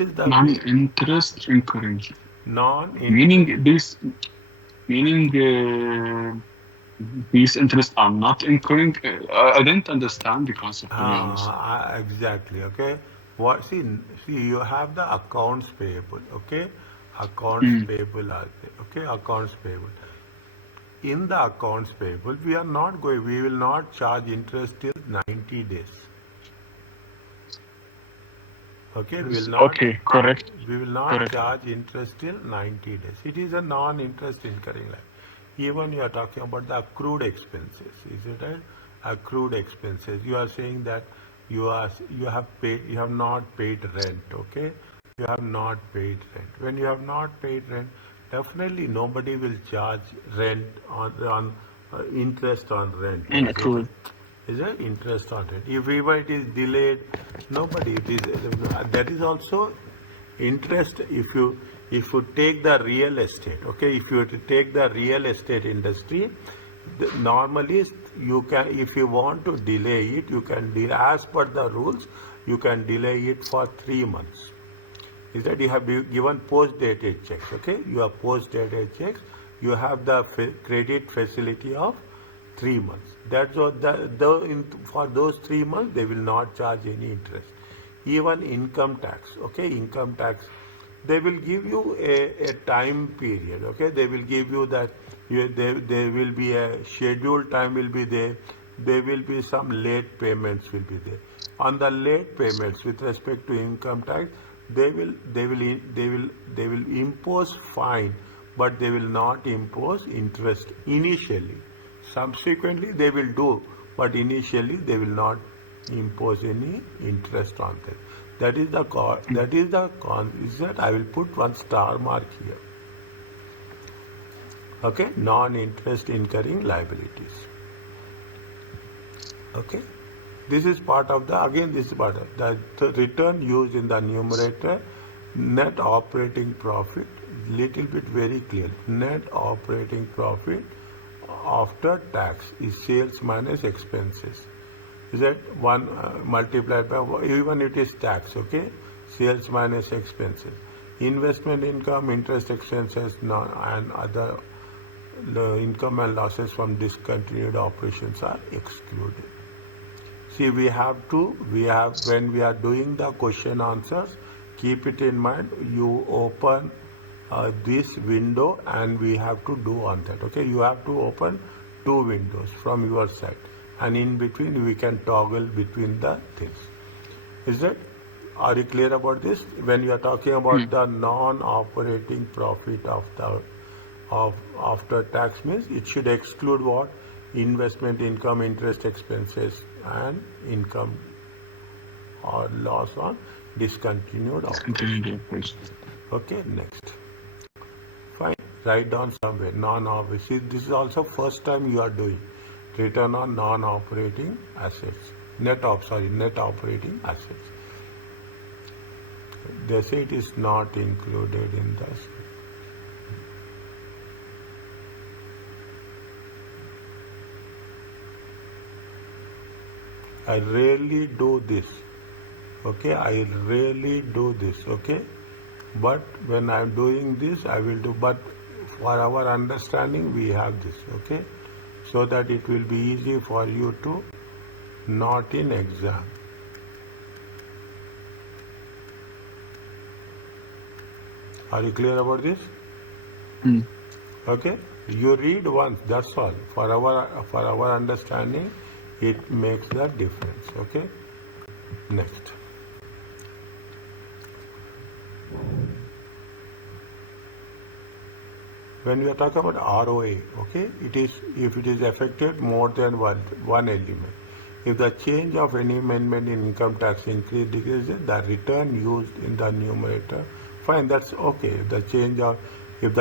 is the way. Non-interest incurring. Non-interest. Meaning these, meaning these interests are not incurring. I didn't understand the concept, to be honest. Exactly. Okay. What? See, you have the accounts payable. Okay, accounts Mm. payable are there. Okay, accounts payable. In the accounts payable, we are not going. We will not charge interest till 90 days. Okay, Okay, correct, we will not correct. charge interest till 90 days. It is a non-interest incurring line. Even you are talking about the accrued expenses. Is it right? Accrued expenses. You are saying that you have not paid rent. Okay, you have not paid rent. When you have not paid rent, definitely nobody will charge rent on interest on rent. And Is it? accrued. Is there interest on it? If even it is delayed, nobody. It is that is also interest. If you take the real estate, okay, if you take the real estate industry, normally you can, if you want to delay it, you can as per the rules, you can delay it for 3 months. Is that you have given post dated checks, okay, you have post dated checks, you have the credit facility of 3 months. That's what for those 3 months they will not charge any interest. Even income tax, okay, income tax, they will give you a time period, okay, they will give you that there will be a scheduled time will be there will be some late payments will be there. On the late payments with respect to income tax, they will impose fine, but they will not impose interest initially. Subsequently they will do, but initially they will not impose any interest on them. That is the that is the con. Is that I will put one star mark here. Okay, non-interest incurring liabilities. Okay, this is part of the, again this is part of the return used in the numerator. Net operating profit, little bit very clear. Net operating profit after tax is sales minus expenses. Is that one multiplied by, even it is tax, okay, sales minus expenses. Investment income, interest expenses, and other the income and losses from discontinued operations are excluded. See, we have, when we are doing the question answers, keep it in mind, you open this window and we have to do on that. Okay, you have to open two windows from your side, and in between we can toggle between the things. Is that? Are you clear about this? When you are talking about Mm. the non-operating profit of the of after tax, means it should exclude what? Investment income, interest expenses, and income or loss on discontinued Continue operation. the operation. Okay, next. Fine. Write down somewhere. Non-operating. This is also first time you are doing. Return on non-operating assets. Net operating assets. They say it is not included in this. I rarely do this. Okay, I rarely do this. Okay, but when I'm doing this, I will do. But for our understanding, we have this. Okay, so that it will be easy for you to not in exam. Are you clear about this? Mm. Okay, you read once. That's all. For our understanding, it makes the difference. Okay, next. When we are talking about ROA, okay, it is if it is affected more than one element. If the change of any amendment in income tax increase decreases, the return used in the numerator, fine, that's okay. If the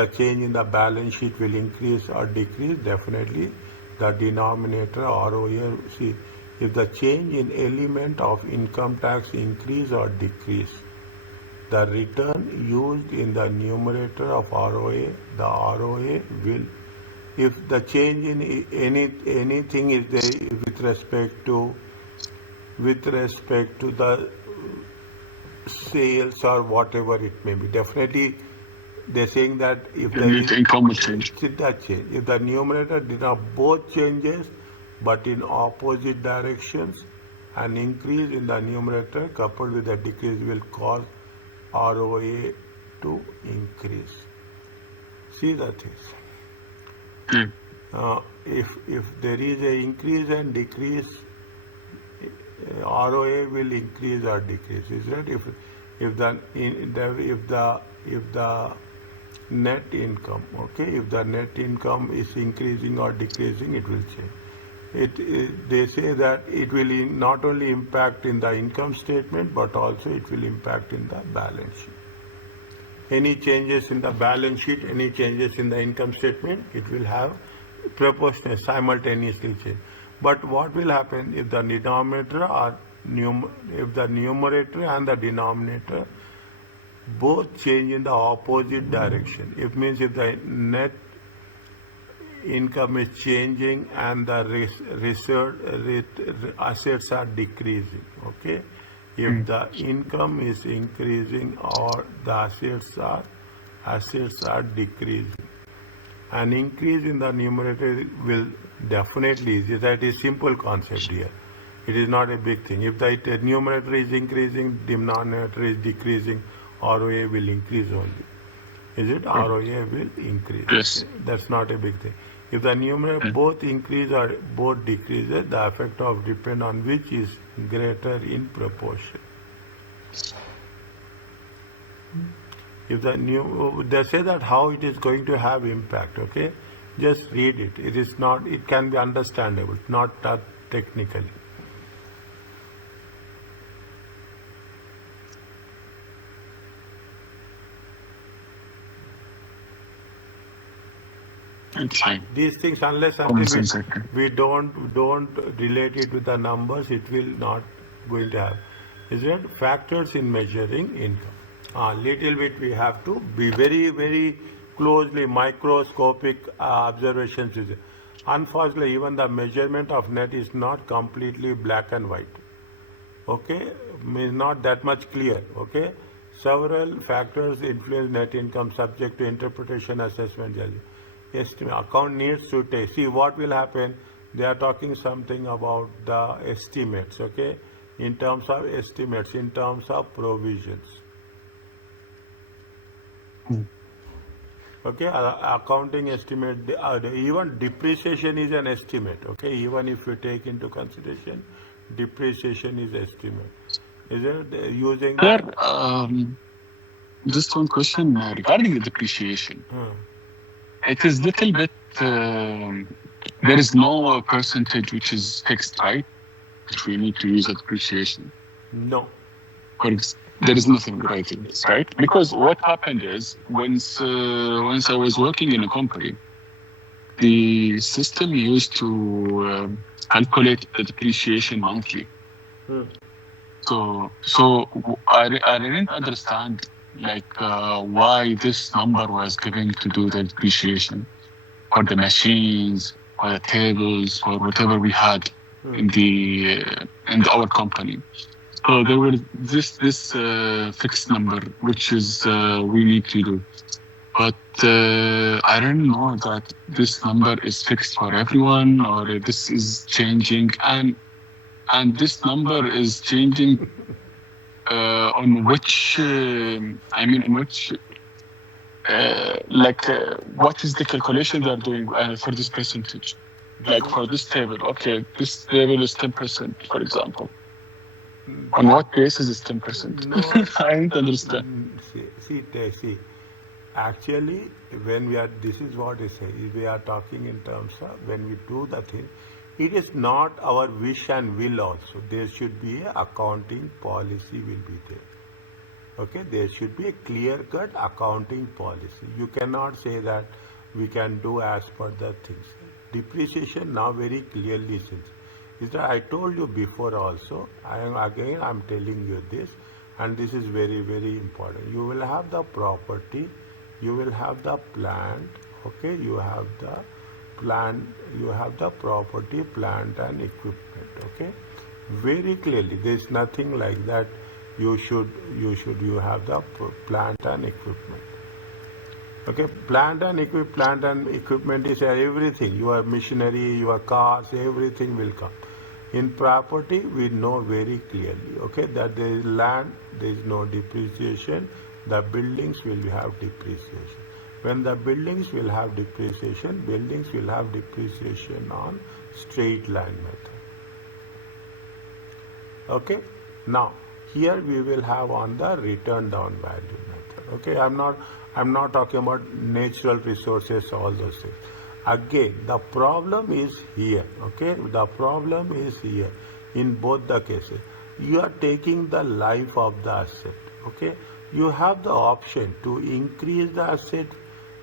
change in the balance sheet will increase or decrease, definitely the denominator ROA. See, if the change in element of income tax increase or decrease, the return used in the numerator of ROA, the ROA will, if the change in anything is there with respect to the sales or whatever it may be. Definitely, they're saying that if The there net is income will change. that change, if the numerator did not both changes, but in opposite directions, an increase in the numerator coupled with a decrease will cause ROA to increase. See the things. Yeah. If there is a increase and decrease, ROA will increase or decrease. Is that if the if the net income, okay, if the net income is increasing or decreasing, it will change. They say that it will not only impact in the income statement, but also it will impact in the balance sheet. Any changes in the balance sheet, any changes in the income statement, it will have proportional, simultaneously change. But what will happen if the denominator or if the numerator and the denominator both change in the opposite direction? It means if the net income is changing and the assets are decreasing, okay? If the income is increasing or the assets are decreasing, an increase in the numerator will definitely, that is simple concept here. It is not a big thing. If the numerator is increasing, denominator is decreasing, ROA will increase only. Is it? ROA will increase. Yes. Okay? That's not a big thing. If the numerator both increase or both decreases, the effect of depend on which is greater in proportion. If they say that how it is going to have impact, okay? Just read it. It is not, it can be understandable, not that technically. Okay. These things, unless until we don't relate it with the numbers, it will not going to have. Is it factors in measuring income? Little bit we have to be very closely microscopic observations. Unfortunately, even the measurement of net is not completely black and white. Okay, means not that much clear. Okay, several factors influence net income subject to interpretation, assessment, judgment. Estimate. Account needs to take. See what will happen. They are talking something about the estimates. Okay, in terms of estimates, in terms of provisions. Okay, accounting estimate. Even depreciation is an estimate. Okay, even if you take into consideration, depreciation is estimate. Is it using? There, just one question regarding the depreciation. It is little bit, there is no percentage which is fixed, right? Which we need to use at depreciation. No. There is nothing right in this, right? Because what happened is, once I was working in a company, the system used to calculate the depreciation monthly. So I didn't understand why this number was given to do the depreciation for the machines, or the tables, or whatever we had in our company. So there was this fixed number which is we need to do, but I don't know that this number is fixed for everyone or this is changing, and this number is changing on which in which what is the calculation they are doing for this percentage? Like for this table, okay, this table is 10%, for example. On what basis is 10%? No, I don't understand. See. Actually, when we are, this is what I say. We are talking in terms of when we do the thing. It is not our wish and will also. There should be a accounting policy will be there. Okay, there should be a clear-cut accounting policy. You cannot say that we can do as per the things. Depreciation now very clearly says. Is that I told you before also. I'm telling you this, and this is very important. You will have the property, you will have the plant. Okay, you have the plant, you have the property, plant, and equipment. Okay, very clearly. There is nothing like that. you have the plant and equipment. Okay, plant and equipment is everything. Your machinery, your cars, everything will come. In property, we know very clearly, okay, that there is land, there is no depreciation. The buildings will have depreciation. When the buildings will have depreciation, buildings will have depreciation on straight line method. Okay, now here we will have on the return down value method. Okay, I'm not talking about natural resources, all those things. Again, the problem is here. Okay, the problem is here in both the cases. You are taking the life of the asset. Okay, you have the option to increase the asset,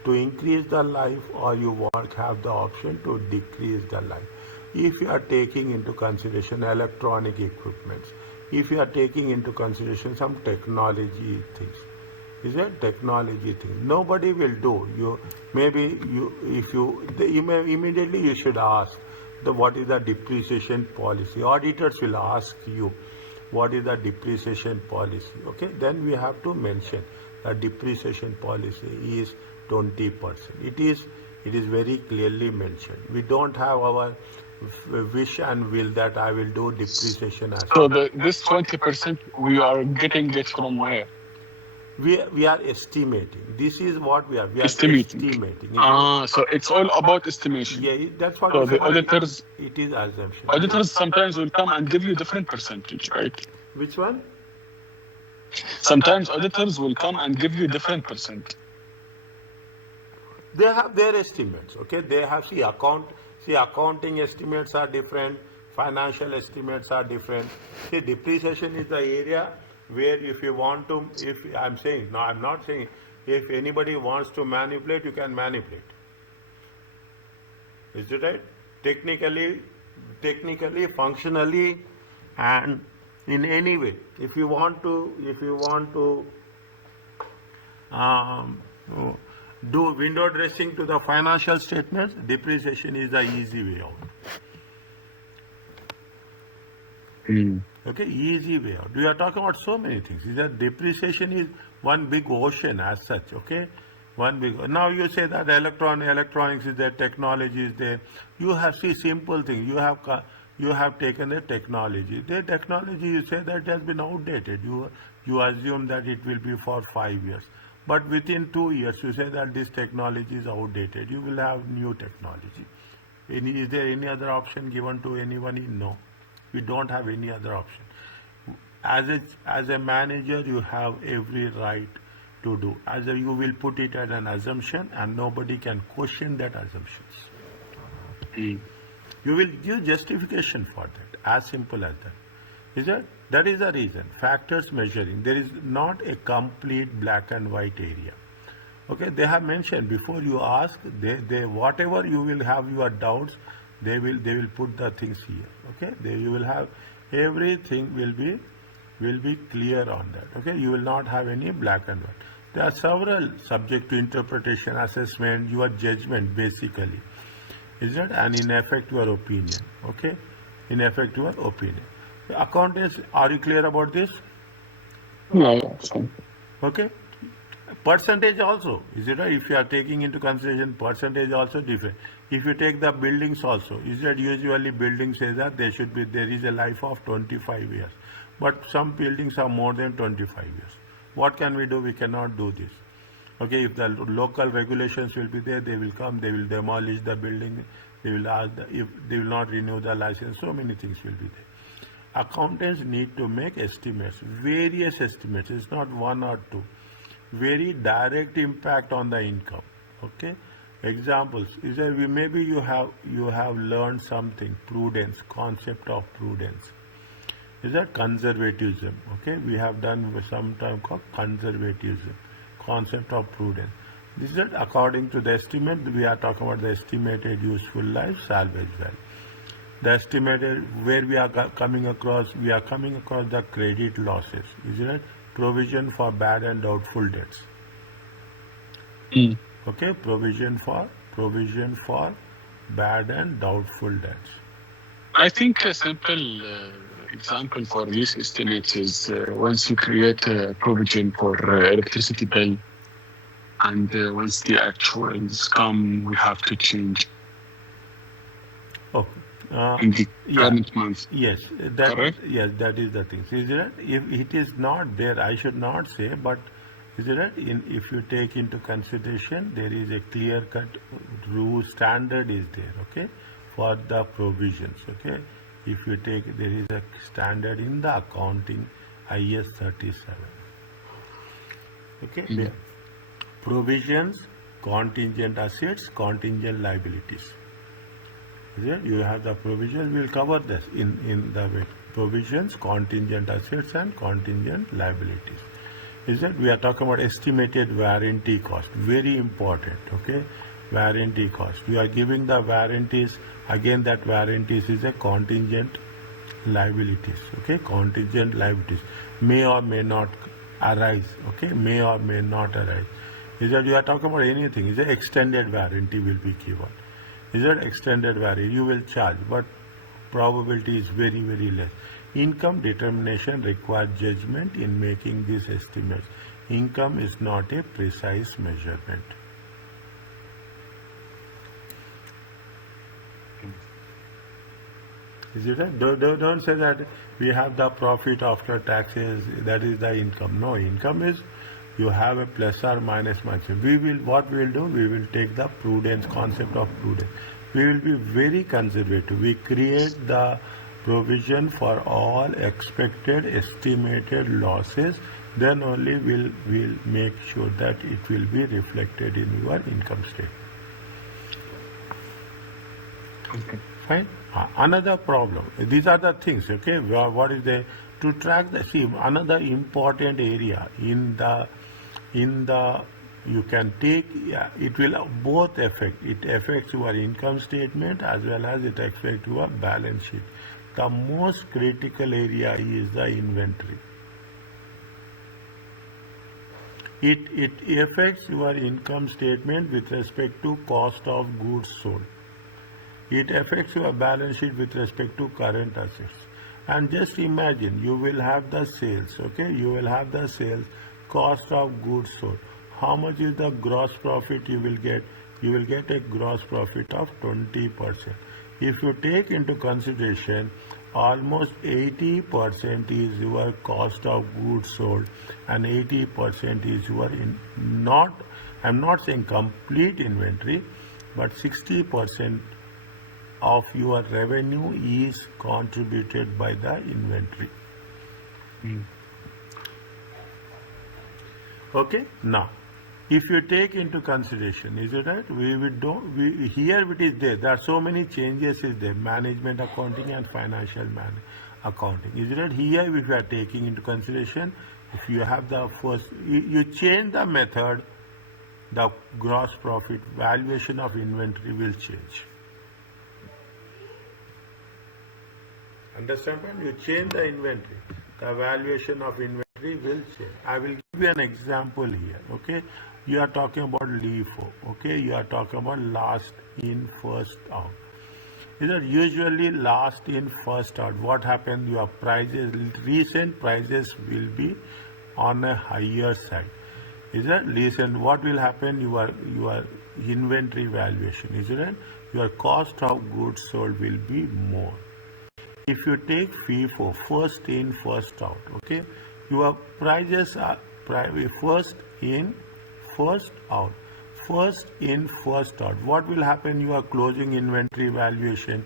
to increase the life, or you have the option to decrease the life. If you are taking into consideration electronic equipments, if you are taking into consideration some technology things, is a technology thing. Nobody will do. Immediately you should ask what is the depreciation policy. Auditors will ask you what is the depreciation policy. Okay, then we have to mention the depreciation policy is 20%. It is very clearly mentioned. We don't have our wish and will that I will do depreciation as So well. this 20% we are getting it from where? We are estimating. This is what we are. We are Estimating. estimating. So it's all about estimation. Yeah, that's what So we the said. auditors It is assumption. auditors sometimes will come and give you different percentage, right? Which one? Sometimes auditors will come and give you different percent. They have their estimates. Okay, they have accounting estimates are different. Financial estimates are different. See, depreciation is the area where if you want to, if I'm saying, no, I'm not saying, if anybody wants to manipulate, you can manipulate. Is it right? Technically, functionally, and in any way. If you want to do window dressing to the financial statements, depreciation is the easy way out. Okay, easy way out. We are talking about so many things. Is that depreciation is one big ocean as such. Okay, one big. Now you say that electronics is there, technology is there. You have simple thing. You have taken the technology. The technology, you say that it has been outdated. You assume that it will be for 5 years. But within 2 years, you say that this technology is outdated. You will have new technology. Is there any other option given to anyone? No. We don't have any other option. As a manager, you have every right to do. You will put it as an assumption, and nobody can question that assumptions. You will give justification for that. As simple as that. Is that? That is the reason. Factors measuring. There is not a complete black and white area. Okay, they have mentioned before you ask, they whatever you will have your doubts, they will put the things here. Okay, you will have everything will be clear on that. Okay, you will not have any black and white. There are several subject to interpretation, assessment, your judgment basically. Is that? And in effect your opinion. Okay, in effect your opinion. Accountants, are you clear about this? Yeah. Okay. Percentage also, is it right? If you are taking into consideration percentage also different. If you take the buildings also, is that usually buildings say that there is a life of 25 years. But some buildings are more than 25 years. What can we do? We cannot do this. Okay, if the local regulations will be there, they will come, they will demolish the building, they will ask if they will not renew the license, so many things will be there. Accountants need to make estimates, various estimates. It's not one or two. Very direct impact on the income. Okay. Examples is that maybe you have learned something. Prudence, concept of prudence. Is that conservatism? Okay. We have done some time called conservatism, concept of prudence. This is that according to the estimate. We are talking about the estimated useful life, salvage value. The estimated where we are coming across the credit losses. Is it right? Provision for bad and doubtful debts. Okay, provision for bad and doubtful debts. I think a simple example for these estimates is once you create a provision for electricity bill, and once the actuals come, we have to change Okay. in the Yeah. current month. Yes. That. Correct? Yes. That is the thing. Is it? If it is not there, I should not say. But is it? If you take into consideration, there is a clear-cut rule standard is there. Okay, for the provisions. Okay. If you take, there is a standard in the accounting IS 37. Okay. There. Provisions, contingent assets, contingent liabilities. Is it? You have the provisions. We will cover this in the way. Provisions, contingent assets, and contingent liabilities. Is it? We are talking about estimated warranty cost. Very important. Okay. Warranty cost. We are giving the warranties. Again, that warranties is a contingent liabilities. Okay. Contingent liabilities may or may not arise. Okay. May or may not arise. Is that you are talking about anything? Is it extended warranty will be given? Is that extended warranty? You will charge, but probability is very, very less. Income determination requires judgment in making these estimates. Income is not a precise measurement. Is it right? Don't say that we have the profit after taxes, that is the income. No, income is you have a plus or minus much. What we will do, we will take the prudence, concept of prudence. We will be very conservative. We create the provision for all expected estimated losses, then only we'll make sure that it will be reflected in your income statement. Okay. Fine. Another problem. These are the things. Okay. What is the to track the another important area in the you can take, it will both affect. It affects your income statement as well as it affects your balance sheet. The most critical area is the inventory. It affects your income statement with respect to cost of goods sold. It affects your balance sheet with respect to current assets. And just imagine, you will have the sales, okay? You will have the sales, cost of goods sold. How much is the gross profit you will get? You will get a gross profit of 20%. If you take into consideration, almost 80% is your cost of goods sold and 80% is your I'm not saying complete inventory, but 60% of your revenue is contributed by the inventory. Okay, now if you take into consideration, is it right? Here it is there. There are so many changes is there. Management accounting and financial accounting. Is it right? Here if you are taking into consideration, if you have the first, you change the method, the gross profit, valuation of inventory will change. Understand? You change the inventory, the valuation of inventory will change. I will give you an example here. Okay, you are talking about LIFO. Okay, you are talking about last in, first out. Is that usually last in, first out? What happens? Your prices, recent prices will be on a higher side. Is that recent? What will happen? Your inventory valuation. Is it? Your cost of goods sold will be more. If you take FIFO, first in, first out, okay, your prices are first in, first out. First in, first out. What will happen? Your closing inventory valuation.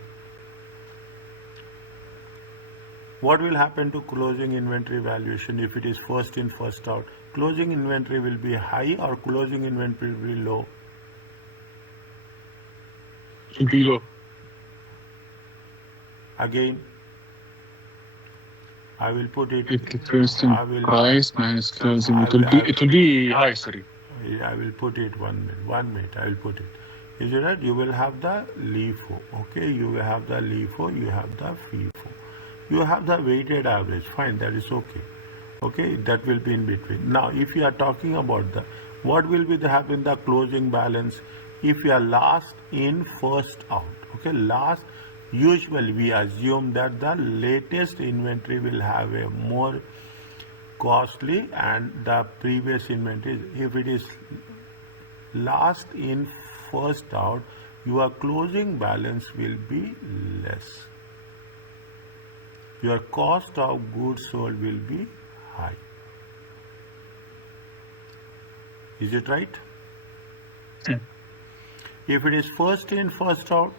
What will happen to closing inventory valuation if it is first in, first out? Closing inventory will be high or closing inventory will be low? It will be low. Again, I will put it. If the first in price minus closing, it will be high. Sorry. I will put it 1 minute. 1 minute. I will put it. Is it right? You will have the LIFO. Okay. You will have the LIFO. You have the FIFO. You have the weighted average. Fine. That is okay. Okay. That will be in between. Now, if you are talking about what will be happen the closing balance? If you are last in, first out. Okay. Last. Usually we assume that the latest inventory will have a more costly and the previous inventory, if it is last in first out, your closing balance will be less. Your cost of goods sold will be high. Is it right? Yeah. If it is first in first out,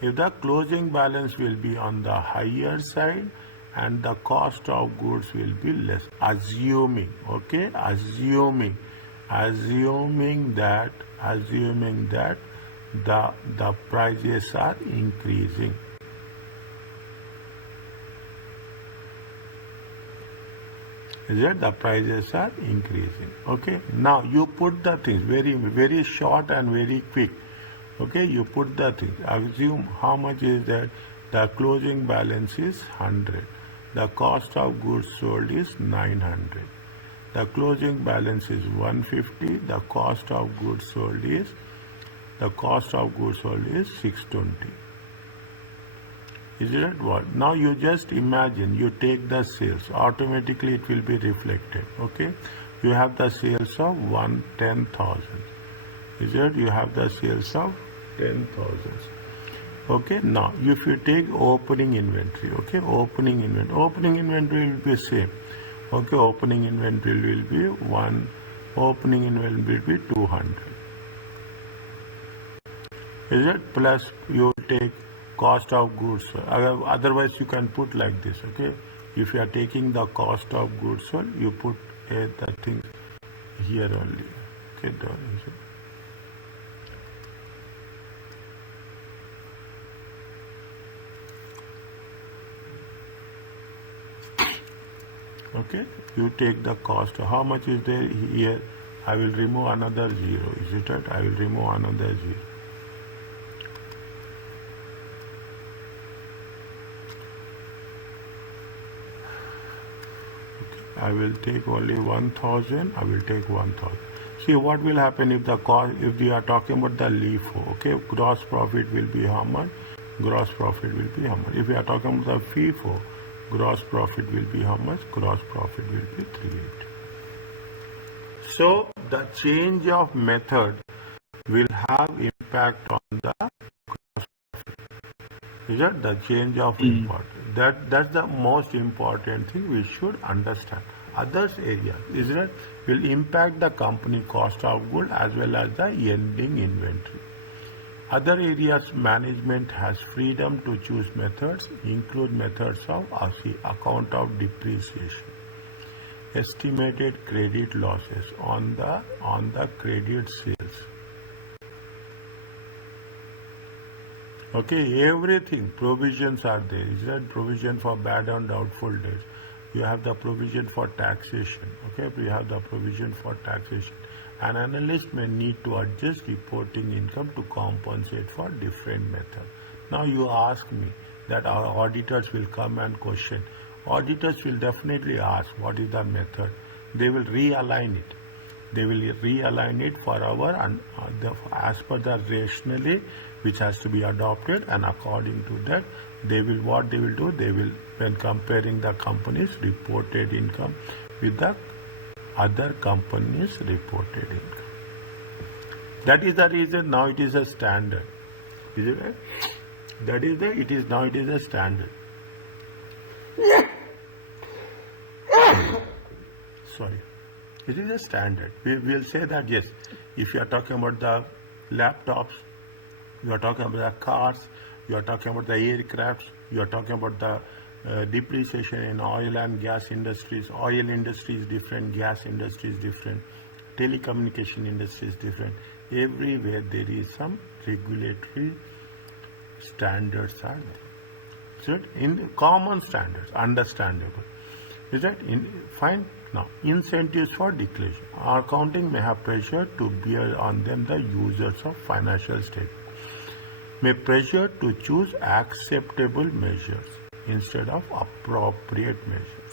if the closing balance will be on the higher side and the cost of goods will be less, assuming, okay, assuming that the prices are increasing. Is that the prices are increasing? Okay. Now you put the things very short and very quick. Okay, you put the things. Assume how much is that? The closing balance is 100. The cost of goods sold is 900. The closing balance is 150. The cost of goods sold is 620. Is it what? Now you just imagine, you take the sales, automatically it will be reflected. Okay, you have the sales of 10,000. Is it? You have the sales of 10,000. Okay, now if you take opening inventory, okay, opening inventory will be same. Okay, opening inventory will be 200. Is it? Plus you take cost of goods sold. Otherwise you can put like this. Okay, if you are taking the cost of goods sold, you put the things here only. Okay, done. Okay, you take the cost. How much is there here? I will remove another 0. Is it right? I will remove another 0. I will take only 1,000. I will take 1,000. See what will happen if the cost, if we are talking about the LIFO, okay, gross profit will be how much? Gross profit will be how much? If we are talking about the FIFO, gross profit will be how much? Gross profit will be 380. So the change of method will have impact on the gross profit. Is that the change of import? That's the most important thing we should understand. Others areas is that will impact the company cost of goods as well as the ending inventory. Other areas management has freedom to choose methods, include methods of account of depreciation, estimated credit losses on the credit sales. Okay, everything, provisions are there. Is that provision for bad and doubtful debts? You have the provision for taxation. Okay, we have the provision for taxation. An analyst may need to adjust reporting income to compensate for different methods. Now you ask me that our auditors will come and question. Auditors will definitely ask what is the method. They will realign it. They will realign it for our as per the rationale which has to be adopted, and according to that they will do, when comparing the company's reported income with the other companies' reported income. That is the reason now it is a standard. Is it right? That is it is a standard. Sorry. It is a standard. We will say that yes, if you are talking about the laptops, you are talking about the cars, you are talking about the aircrafts, you are talking about the depreciation in oil and gas industries. Oil industry is different, gas industry is different, telecommunication industry is different. Everywhere there is some regulatory standards are there. So in common standards, understandable. Is that fine? Now, incentives for declaration. Our accounting may have pressure to bear on them, the users of financial statements. May pressure to choose acceptable measures instead of appropriate measures.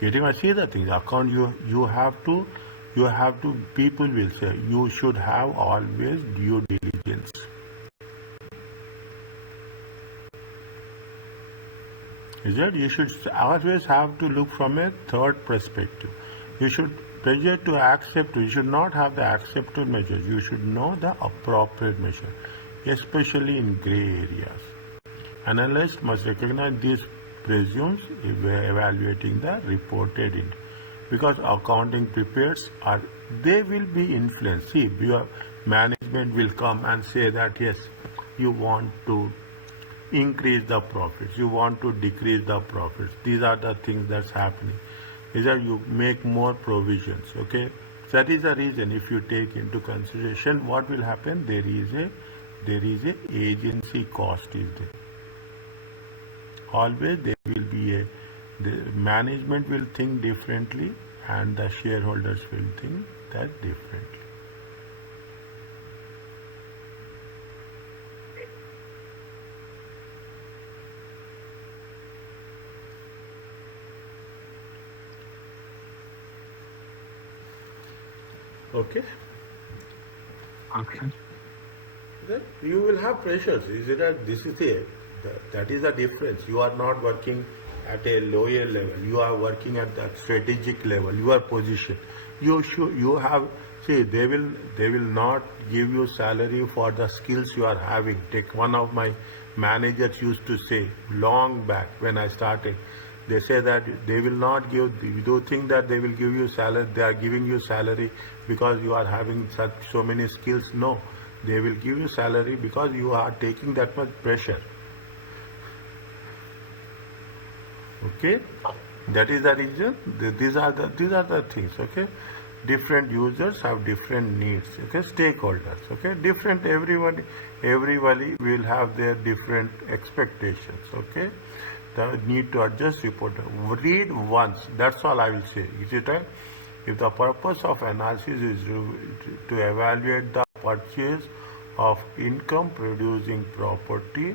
Getting I see the things. Account you have to people will say you should have always due diligence. Is that you should always have to look from a third perspective. You should pressure to accept. You should not have the accepted measures. You should know the appropriate measure, especially in gray areas. Analysts must recognize these presumes evaluating the reported in, because accounting prepares are they will be influenced. See, your management will come and say that yes, you want to increase the profits, you want to decrease the profits. These are the things that's happening. Is that you make more provisions, okay? That is the reason. If you take into consideration what will happen, there is a agency cost is there. Always there will be the management will think differently and the shareholders will think that differently. Okay? Okay. That you will have pressures. Is it that this is that is the difference. You are not working at a lower level. You are working at the strategic level. Your position. You have see they will not give you salary for the skills you are having. Take one of my managers used to say long back when I started. They say that they will not give. You do think that they will give you salary? They are giving you salary because you are having so many skills. No, they will give you salary because you are taking that much pressure. Okay, that is the reason. These are the things. Okay, different users have different needs. Okay, stakeholders. Okay, different everybody will have their different expectations. Okay, the need to adjust report. Read once. That's all I will say. Is it right? If the purpose of analysis is to evaluate the purchase of income producing property,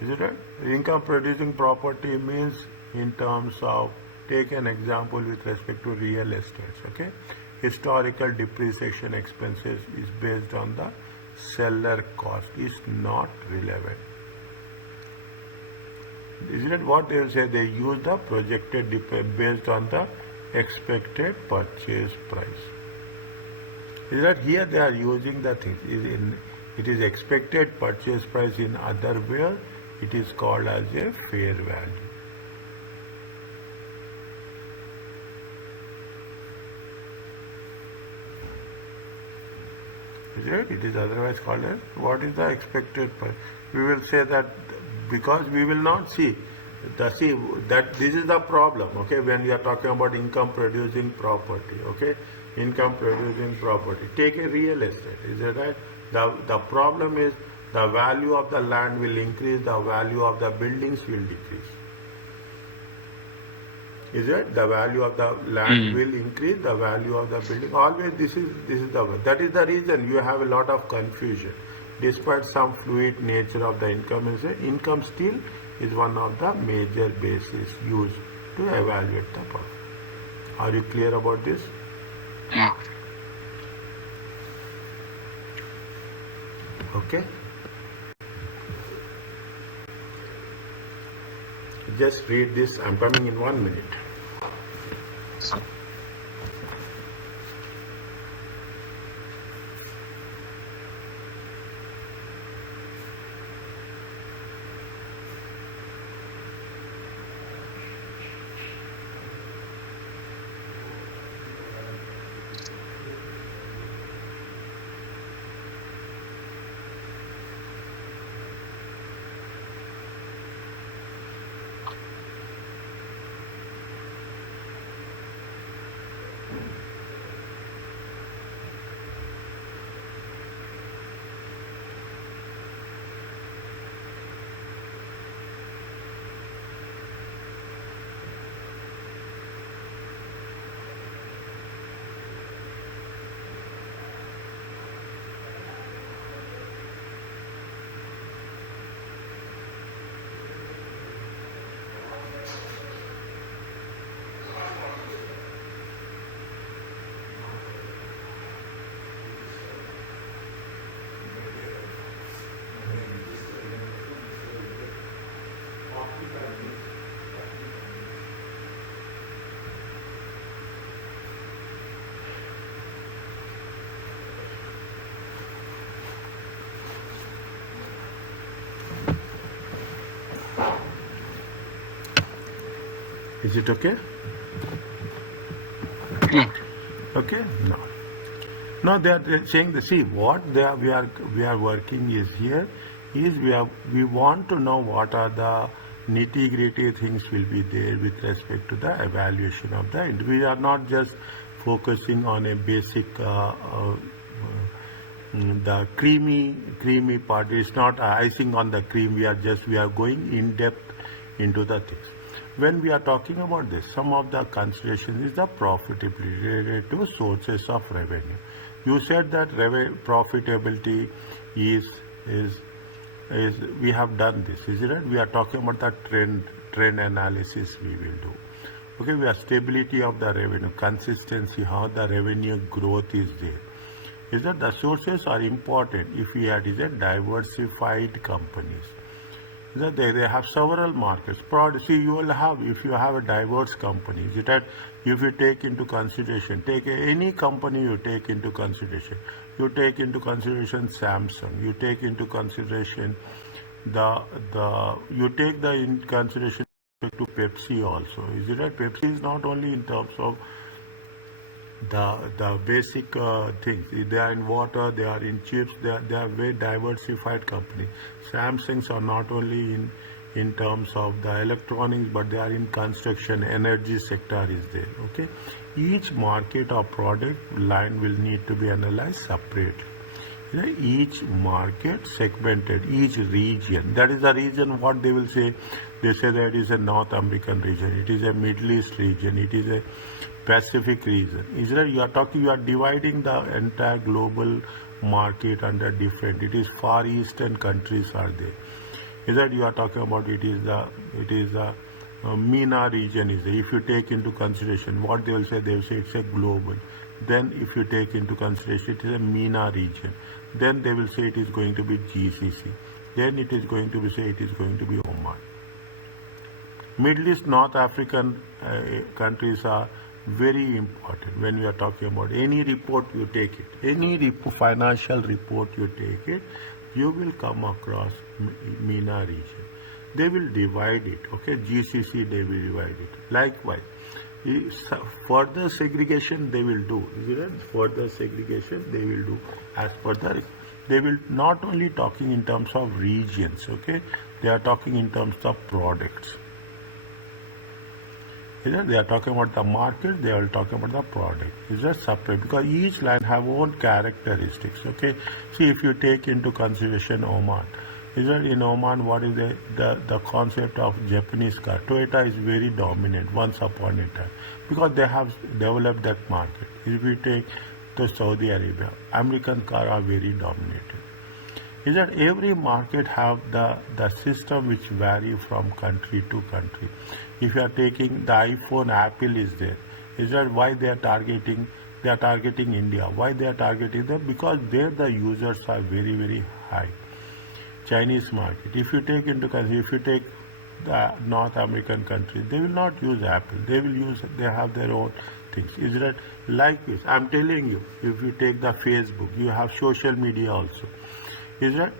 is it right? Income producing property means in terms of, take an example with respect to real estate. Okay, historical depreciation expenses is based on the seller cost, is not relevant. Isn't it what they will say? They use the projected based on the expected purchase price. Is that here they are using the things? It is expected purchase price in other way. It is called as a fair value. Is it? It is otherwise called as what is the expected price. We will say that because we will not see that this is the problem. Okay, when we are talking about income producing property. Okay, income producing property. Take a real estate. Is it right? The problem is the value of the land will increase, the value of the buildings will decrease. Is it? The value of the land will increase, the value of the building. Always this is the way. That is the reason you have a lot of confusion. Despite some fluid nature of the income, income still is one of the major bases used to evaluate the profit. Are you clear about this? Yeah. Okay. Just read this. I'm coming in 1 minute. Is it okay? Yeah. Okay? No. No, they're saying the see what we are working is here is we want to know what are the nitty gritty things will be there with respect to the evaluation of the we are not just focusing on a basic the creamy part is not icing on the cream. We are going in depth into the things. When we are talking about this, some of the considerations is the profitability related to sources of revenue. You said that profitability is we have done this, is it right? We are talking about the trend analysis we will do. Okay, we have stability of the revenue, consistency, how the revenue growth is there. Is that the sources are important if we had is a diversified companies. Is that they have several markets. See, you will have if you have a diverse company. Is that if you take into consideration, take any company you take into consideration. You take into consideration Samsung. You take into consideration you take the in consideration to Pepsi also. Is it right? Pepsi is not only in terms of the basic things. They are in water, they are in chips, they are very diversified company. Samsungs are not only in terms of the electronics, but they are in construction, energy sector is there. Okay, each market or product line will need to be analyzed separately. Each market segmented, each region. That is the region what they will say. They say that it is a North American region, it is a Middle East region, it is a Pacific region. Israel, you are dividing the entire global market under different. It is Far Eastern countries are there. Israel, you are talking about it is the MENA region is there. If you take into consideration what they will say it's a global. Then if you take into consideration it is a MENA region. Then they will say it is going to be GCC. Then it is going to be it is going to be Oman. Middle East, North African countries are very important when we are talking about any report you take it, any financial report you take it, you will come across MENA region. They will divide it, okay, GCC they will divide it. Likewise, further segregation they will do, is it right? Further segregation they will do as per the, they will not only talking in terms of regions, okay, they are talking in terms of products. They are talking about the market, they are talking about the product. It's just separate because each line have own characteristics. Okay. See, if you take into consideration Oman, is that in Oman what is the concept of Japanese car? Toyota is very dominant once upon a time because they have developed that market. If you take the Saudi Arabia, American car are very dominated. Is that every market have the system which vary from country to country. If you are taking the iPhone, Apple is there. Is that why they are targeting? They are targeting India. Why they are targeting them? Because there the users are very, very high. Chinese market. If you take into consideration, if you take the North American countries, they will not use Apple. They will use. They have their own things. Is that like this? I'm telling you. If you take the Facebook, you have social media also. Is that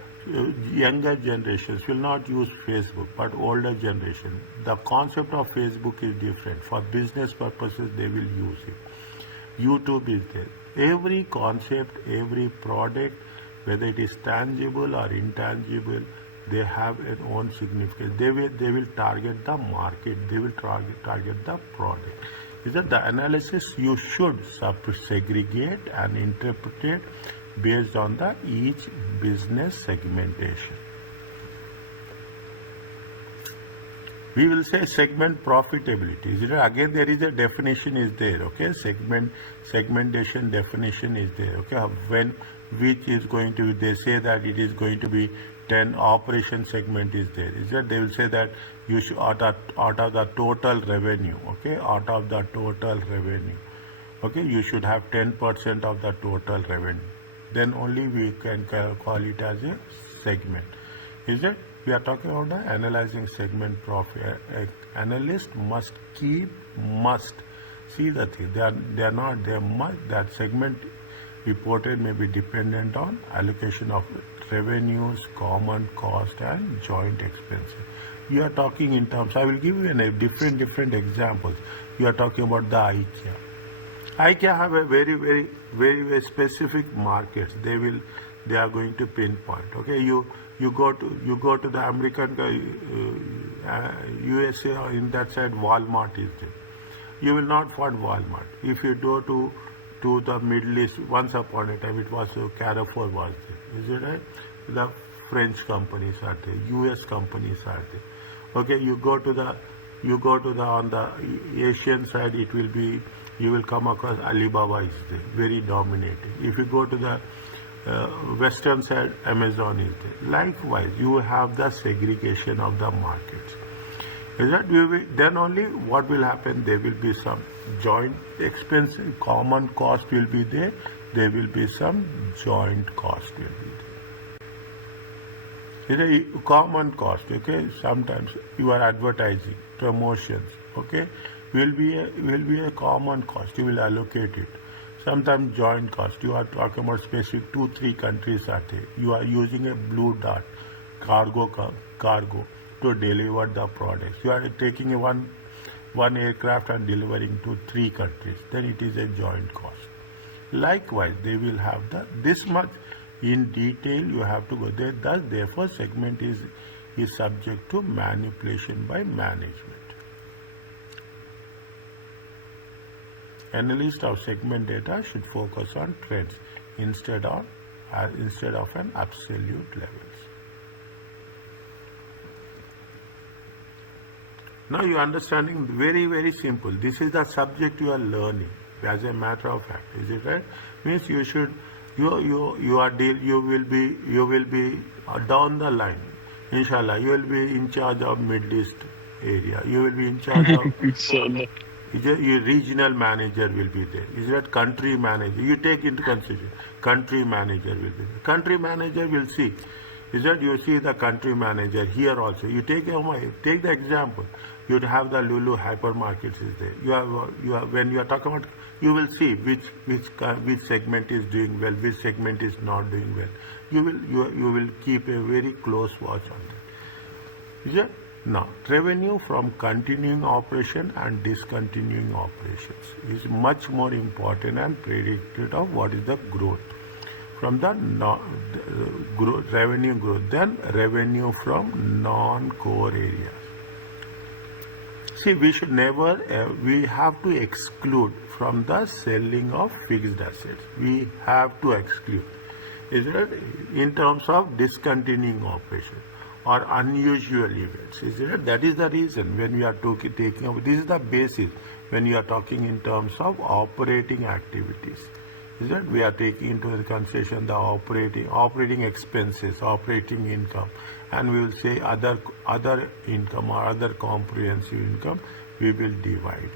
younger generations will not use Facebook, but older generation. The concept of Facebook is different. For business purposes, they will use it. YouTube is there. Every concept, every product, whether it is tangible or intangible, they have an own significance. They will target the market. They will target the product. Is that the analysis you should segregate and interpret it based on the each business segmentation. We will say segment profitability. Again, there is a definition is there. Okay, segmentation definition is there. Okay, when which is going to be, they say that it is going to be 10 operation segment is there. Is that they will say that you should out of the total revenue. Okay, out of the total revenue. Okay, you should have 10% of the total revenue. Then only we can call it as a segment. Is it? We are talking about the analyzing segment profit. Analyst must see the thing. That segment reported may be dependent on allocation of revenues, common cost, and joint expenses. You are talking in terms, I will give you different examples. You are talking about the IKEA. IKEA have a very specific markets. They are going to pinpoint. Okay, you go to the American USA, or in that side Walmart is there. You will not find Walmart. If you go to the Middle East, once upon a time it was Carrefour was there. Is it right? The French companies are there. US companies are there. Okay, you go to the on the Asian side, it will be, you will come across Alibaba is there, very dominating. If you go to the western side, Amazon is there. Likewise, you have the segregation of the markets. Is that then only what will happen? There will be some joint expense, common cost will be there. There will be some joint cost will be there. It's a common cost, okay? Sometimes your advertising, promotions, okay, will be a common cost. You will allocate it. Sometimes joint cost. You are talking about specific 2-3 countries are there. You are using a blue dart cargo to deliver the products. You are taking a one aircraft and delivering to 3 countries. Then it is a joint cost. Likewise, they will have this much. In detail, you have to go there. Thus, therefore, segment is subject to manipulation by management. Analyst of segment data should focus on trends instead of an absolute levels. Now you are understanding very simple. This is the subject you are learning. As a matter of fact, is it right? Means you should. You will be down the line, inshallah. You will be in charge of Middle East area. You will be in charge of. Your regional manager will be there. Is that country manager? You take into consideration. Country manager will be there. Country manager will see. Is that you see the country manager here also? You take the example. You have the Lulu hypermarkets is there. You have when you are talking about, you will see which segment is doing well, which segment is not doing well. You will keep a very close watch on that. Is it? Now, revenue from continuing operation and discontinuing operations is much more important and predicted of what is the growth from the revenue growth than revenue from non-core areas. See, we should never, we have to exclude from the selling of fixed assets. We have to exclude. Is it in terms of discontinuing operation or unusual events? Is it? That is the reason when we are taking over. This is the basis when you are talking in terms of operating activities. Is that we are taking into consideration the operating expenses, operating income, and we will say other income or other comprehensive income, we will divide.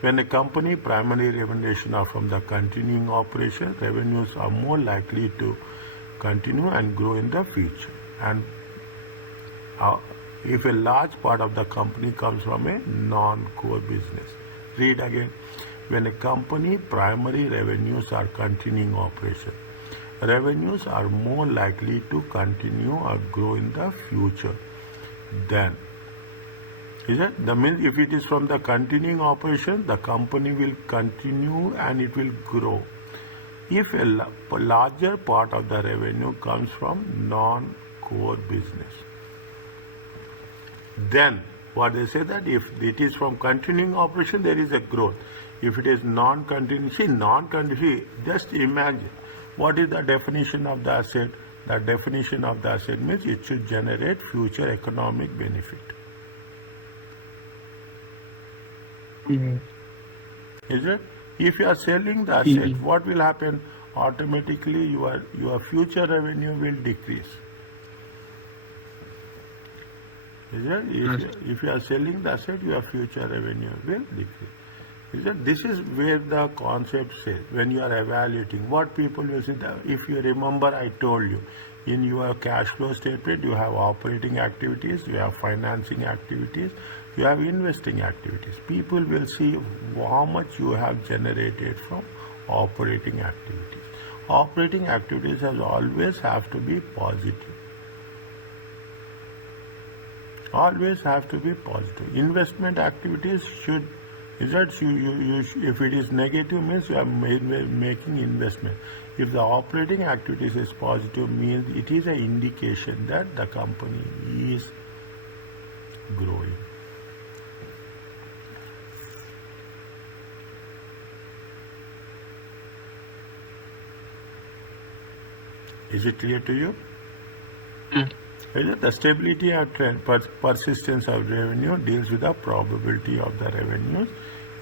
When a company primary revenues are from the continuing operation, revenues are more likely to continue and grow in the future. And if a large part of the company comes from a non-core business. Read again. When a company primary revenues are continuing operation, revenues are more likely to continue or grow in the future than. Is it? That means if it is from the continuing operation, the company will continue and it will grow. If a larger part of the revenue comes from non-core business, then what they say that if it is from continuing operation, there is a growth. If it is non-continuing, just imagine what is the definition of the asset. The definition of the asset means it should generate future economic benefit. Is it? If you are selling the asset, what will happen? Automatically your future revenue will decrease. Is it? If you are selling the asset, your future revenue will decrease. Is it? This is where the concept says, when you are evaluating, what people will say, if you remember I told you, in your cash flow statement, you have operating activities, you have financing activities, you have investing activities. People will see how much you have generated from operating activities. Operating activities always have to be positive. Always have to be positive. Investment activities should, is that if it is negative means you are making investment. If the operating activities is positive means it is an indication that the company is growing. Is it clear to you? The stability of trend, persistence of revenue deals with the probability of the revenues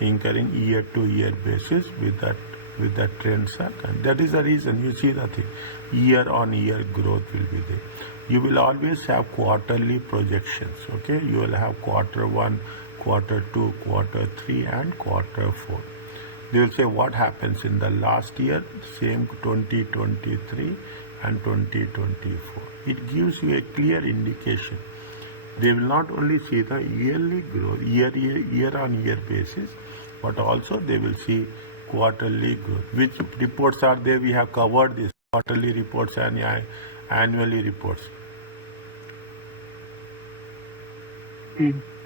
incurring year-to-year basis with the trends. And that is the reason you see the thing. Year-on-year growth will be there. You will always have quarterly projections. Okay, you will have quarter 1, quarter 2, quarter 3, and quarter 4. They will say what happens in the last year, same 2023 and 2024. It gives you a clear indication. They will not only see the yearly growth, year on year basis, but also they will see quarterly growth. Which reports are there? We have covered this quarterly reports and annually reports.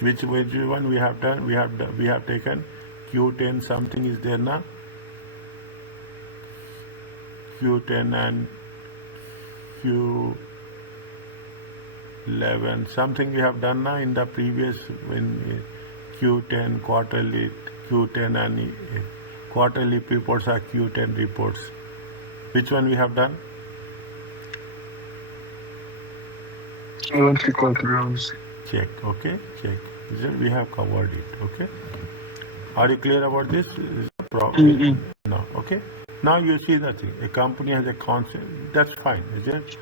Which one we have done? We have taken Q10 something is there now. Q10 and Q11 something we have done now in the previous in Q10 quarterly Q10 and quarterly reports are Q10 reports. Which one we have done? I don't recall, to be honest. Check. Okay, check. We have covered it. Okay. Are you clear about this? No. Okay. Now you see the thing. A company has a concept. That's fine. Is it?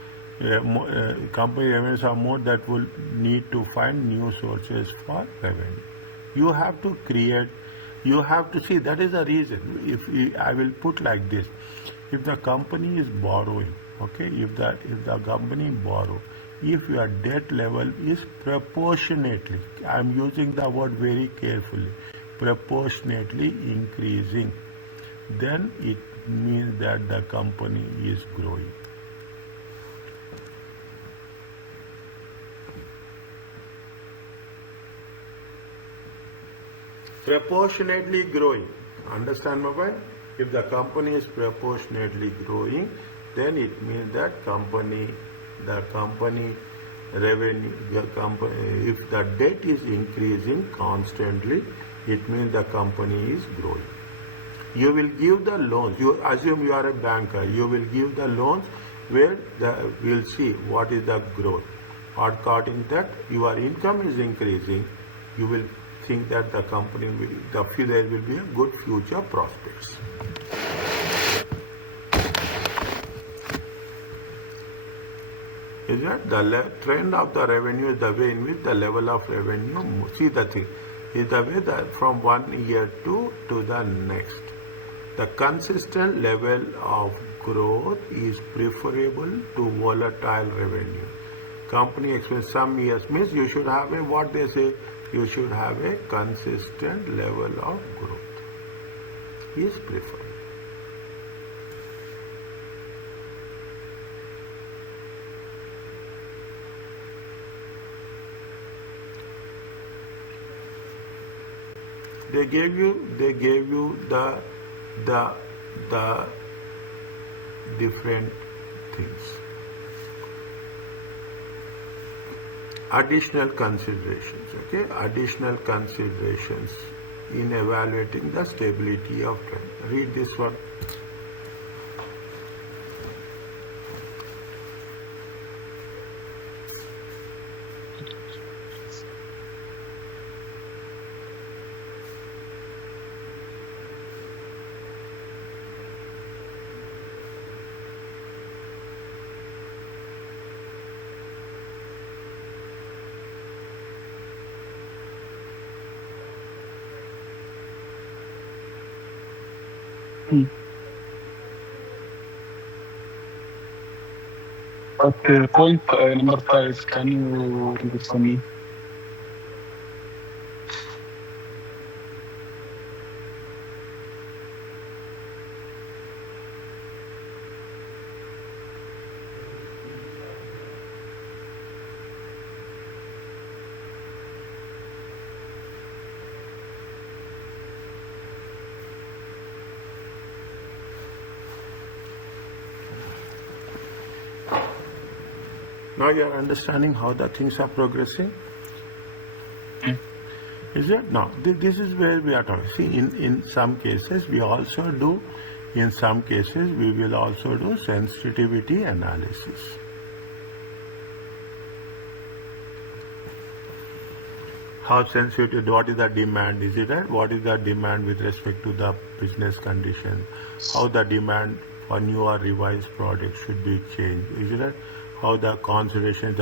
Company revenues are more that will need to find new sources for revenue. You have to create. You have to see. That is the reason. If I will put like this, if the company is borrowing, okay, if the company borrow, if your debt level is proportionately, I am using the word very carefully, proportionately increasing, then it means that the company is growing. Proportionately growing. Understand, Mobile? If the company is proportionately growing, then it means that the company revenue, if the debt is increasing constantly, it means the company is growing. You will give the loans. You assume you are a banker. You will give the loans where we'll see what is the growth. According that your income is increasing, you will think that the company there will be a good future prospects. Is that the trend of the revenue is the way in which the level of revenue, see the thing, is the way that from one year to the next. The consistent level of growth is preferable to volatile revenue. Company expense some years means you should have what they say, you should have a consistent level of growth. Is preferable. They gave you the different things. Additional considerations, okay? Additional considerations in evaluating the stability of trend. Read this one. But point number 5, can you read it for me? Now you are understanding how the things are progressing. Mm. Is it? Now, this is where we are talking. See, in some cases, we also do, in some cases, we will also do sensitivity analysis. How sensitive, what is the demand, is it right? What is the demand with respect to the business condition? How the demand for new or revised products should be changed, is it right? How the concentration,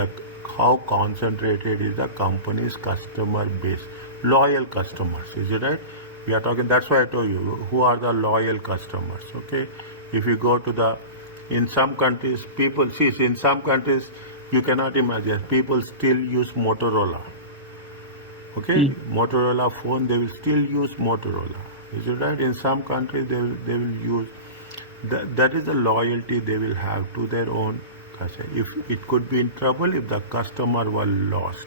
how concentrated is the company's customer base, loyal customers, is it right? We are talking, that's why I told you, who are the loyal customers, okay? If you go to the, in some countries, people, see, in some countries, you cannot imagine, people still use Motorola. Okay, Mm. Motorola phone, they will still use Motorola. Is it right? In some countries, they will use, that is the loyalty they will have to their own customer. If it could be in trouble, if the customer were lost.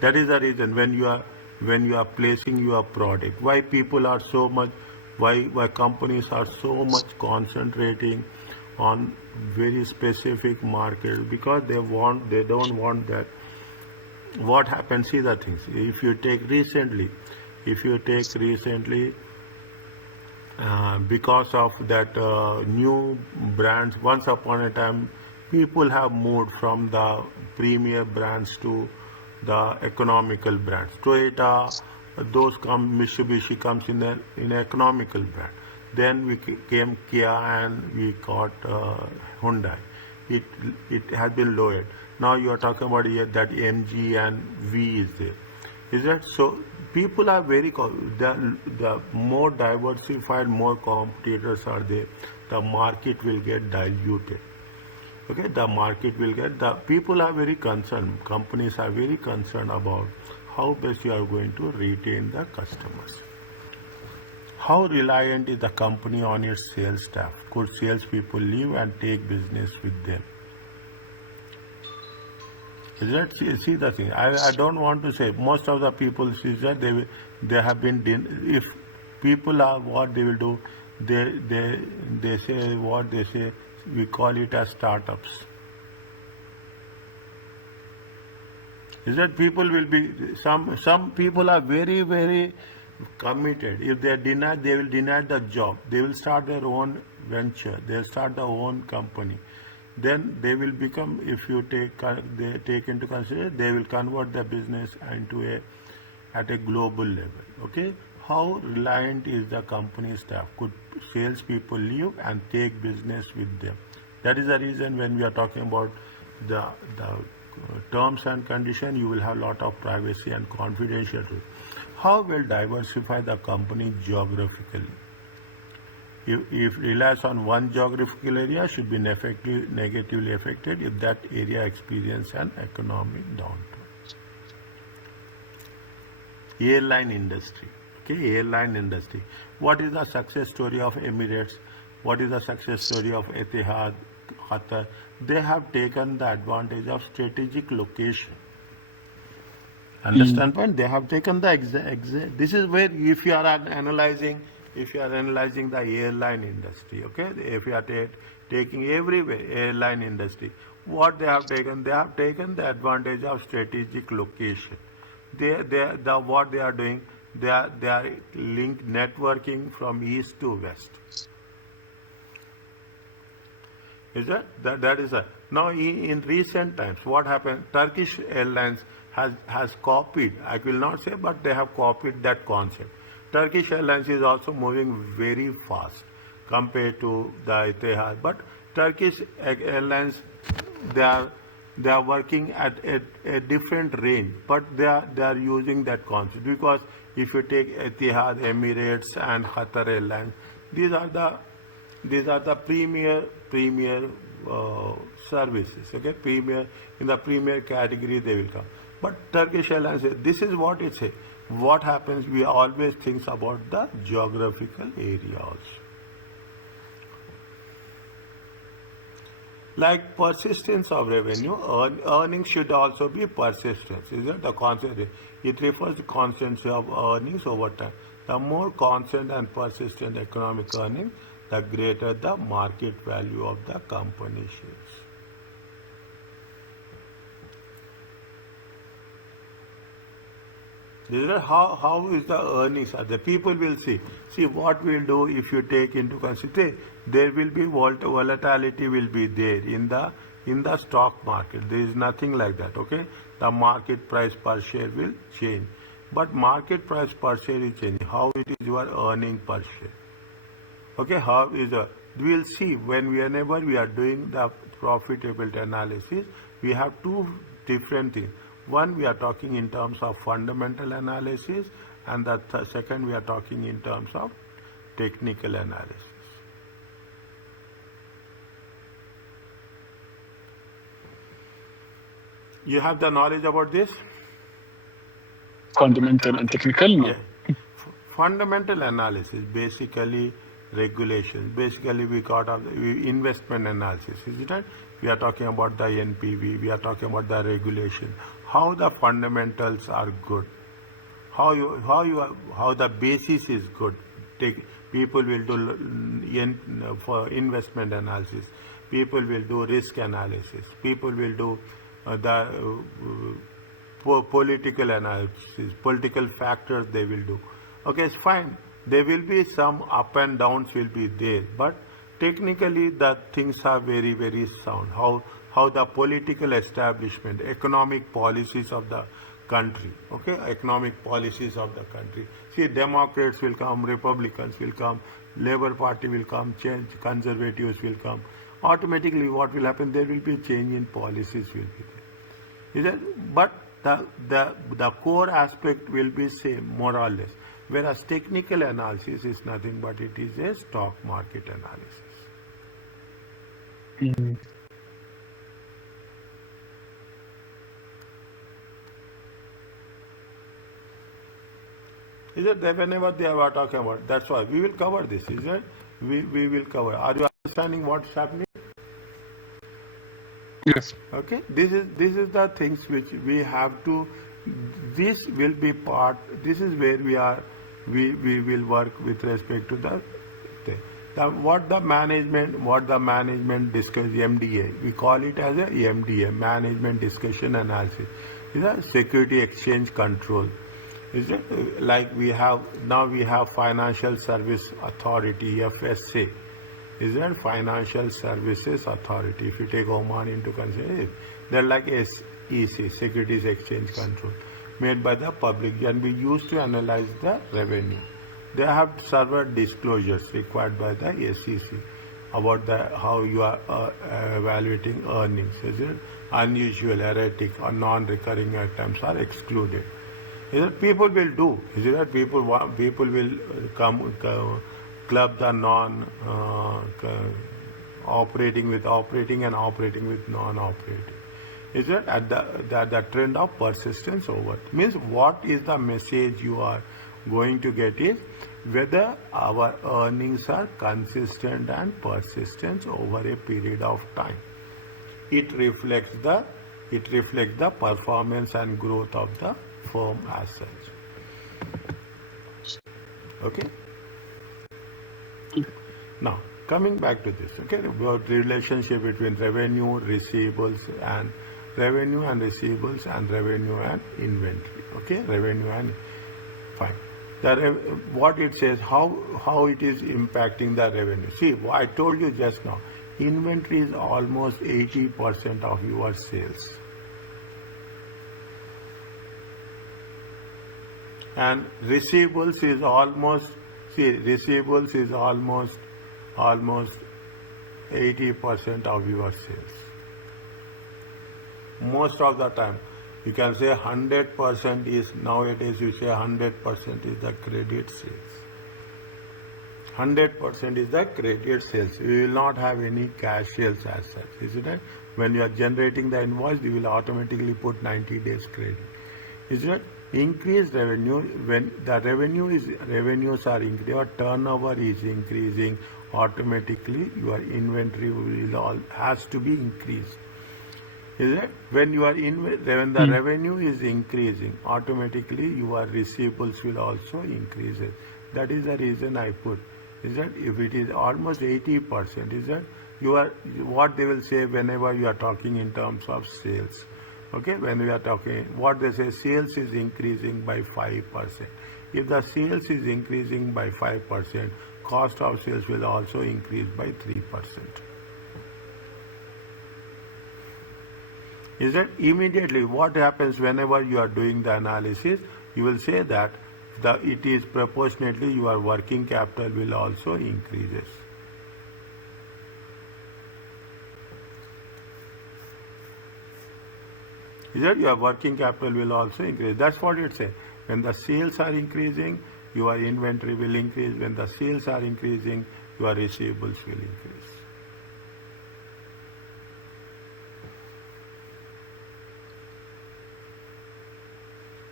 That is the reason when you are placing your product, why people are so much, why companies are so much concentrating on very specific market, because they don't want that. What happens, see the things, if you take recently, because of that new brands, once upon a time people have moved from the premier brands to the economical brands. Toyota, those come, Mitsubishi comes in an economical brand. Then we came Kia and we got Hyundai. It it has been lowered. Now you are talking about that MG and V is there. Is that so? People are very the more diversified, more competitors are there. The market will get diluted. Okay, the market will get, the people are very concerned. Companies are very concerned about how best you are going to retain the customers. How reliant is the company on its sales staff? Could salespeople leave and take business with them? Is that, see the thing? I don't want to say most of the people see that they have been if people are what they will do, they say what they say, we call it as startups. Is that people will be, some people are very committed. If they are denied, they will deny the job. They will start their own venture. They will start their own company. Then they will become, if you they take into consideration, they will convert the business into at a global level. Okay, how reliant is the company staff? Could salespeople leave and take business with them? That is the reason when we are talking about the terms and condition, you will have a lot of privacy and confidentiality. How well diversify the company geographically? If relies on one geographical area, should be negatively affected if that area experiences an economic downturn. Airline industry. Okay, airline industry. What is the success story of Emirates? What is the success story of Etihad, Qatar? They have taken the advantage of strategic location. Understand point? They have taken the exact. This is where if you are analyzing the airline industry, okay, if you are taking everywhere airline industry, what they have taken the advantage of strategic location. What they are doing, they are linked networking from east to west. Is that is a, now in recent times what happened, Turkish Airlines has copied, I will not say, but they have copied that concept. Turkish Airlines is also moving very fast compared to the Etihad, but Turkish Airlines, they are working at a different range, but they are using that concept, because if you take Etihad, Emirates and Qatar Airlines, these are the premier services, okay, premier, in the premier category they will come. But Turkish Airlines, this is what it says. What happens, we always think about the geographical area also. Like persistence of revenue, earnings should also be persistence. Is it the concept? It refers to constancy of earnings over time. The more constant and persistent economic earnings, the greater the market value of the company shares. Is that how is the earnings are? The people will see. See what we'll do if you take into consideration. There will be volatility will be there in the stock market. There is nothing like that. Okay, the market price per share will change, but market price per share is changing. How it is your earning per share? Okay, how is the we will see whenever we are doing the profitability analysis, we have two different things. One, we are talking in terms of fundamental analysis, and the second, we are talking in terms of technical analysis. You have the knowledge about this? Fundamental and technical? No. Yeah. Fundamental analysis, basically regulations. Basically, we got investment analysis. Is it right? We are talking about the NPV. We are talking about the regulation. How the fundamentals are good. How the basis is good. People will do for investment analysis. People will do risk analysis. People will do political analysis, political factors they will do. Okay, it's fine. There will be some up and downs will be there, but technically the things are very, very sound. How the political establishment, economic policies of the country, okay, economic policies of the country. See, Democrats will come, Republicans will come, Labour Party will come, change, Conservatives will come. Automatically, what will happen? There will be a change in policies will be there. Is it? But the core aspect will be same, more or less. Whereas technical analysis is nothing but it is a stock market analysis. Mm. Is it whenever they are talking about? That's why we will cover this. Is it? We will cover. Are you understanding what's happening? Yes. Okay. This is the things which we have to. This will be part. This is where we are. We will work with respect to what the management discuss MDA. We call it as a MDA, management discussion analysis. Is a security exchange control. Is it like we have Financial Service Authority, FSA. Is that Financial Services Authority? If you take Oman into consideration, they're like SEC, Securities Exchange Control, made by the public, and we used to analyze the revenue. They have several disclosures required by the SEC about how you are evaluating earnings. Is it unusual, erratic, or non-recurring items are excluded? Is it people will do? Is it that people will come club the operating with operating and operating with non-operating? Is it at the trend of persistence over? Means what is the message you are going to get is whether our earnings are consistent and persistent over a period of time. It reflects the performance and growth of the firm as such. Okay. Now coming back to this, okay, about relationship between revenue, receivables, and revenue and receivables, and revenue and inventory. Okay, revenue and fine. What it says, how it is impacting the revenue. See, I told you just now, inventory is almost 80% of your sales. And receivables is almost 80% of your sales. Most of the time, you can say 100% is, nowadays you say 100% is the credit sales. 100% is the credit sales. You will not have any cash sales as such. Isn't it? When you are generating the invoice, you will automatically put 90 days credit. Isn't it? Increased revenue, when the revenues are increasing, your turnover is increasing, automatically your inventory has to be increased. Is it? When the revenue is increasing, automatically your receivables will also increase. That is the reason I put. Is that if it is almost 80%, is that what they will say whenever you are talking in terms of sales. Okay, when we are talking, what they say, sales is increasing by 5%. If the sales is increasing by 5%, cost of sales will also increase by 3%. Is that immediately what happens whenever you are doing the analysis, you will say that it is proportionately your working capital will also increases. Is that your working capital will also increase? That's what it says. When the sales are increasing, your inventory will increase. When the sales are increasing, your receivables will increase.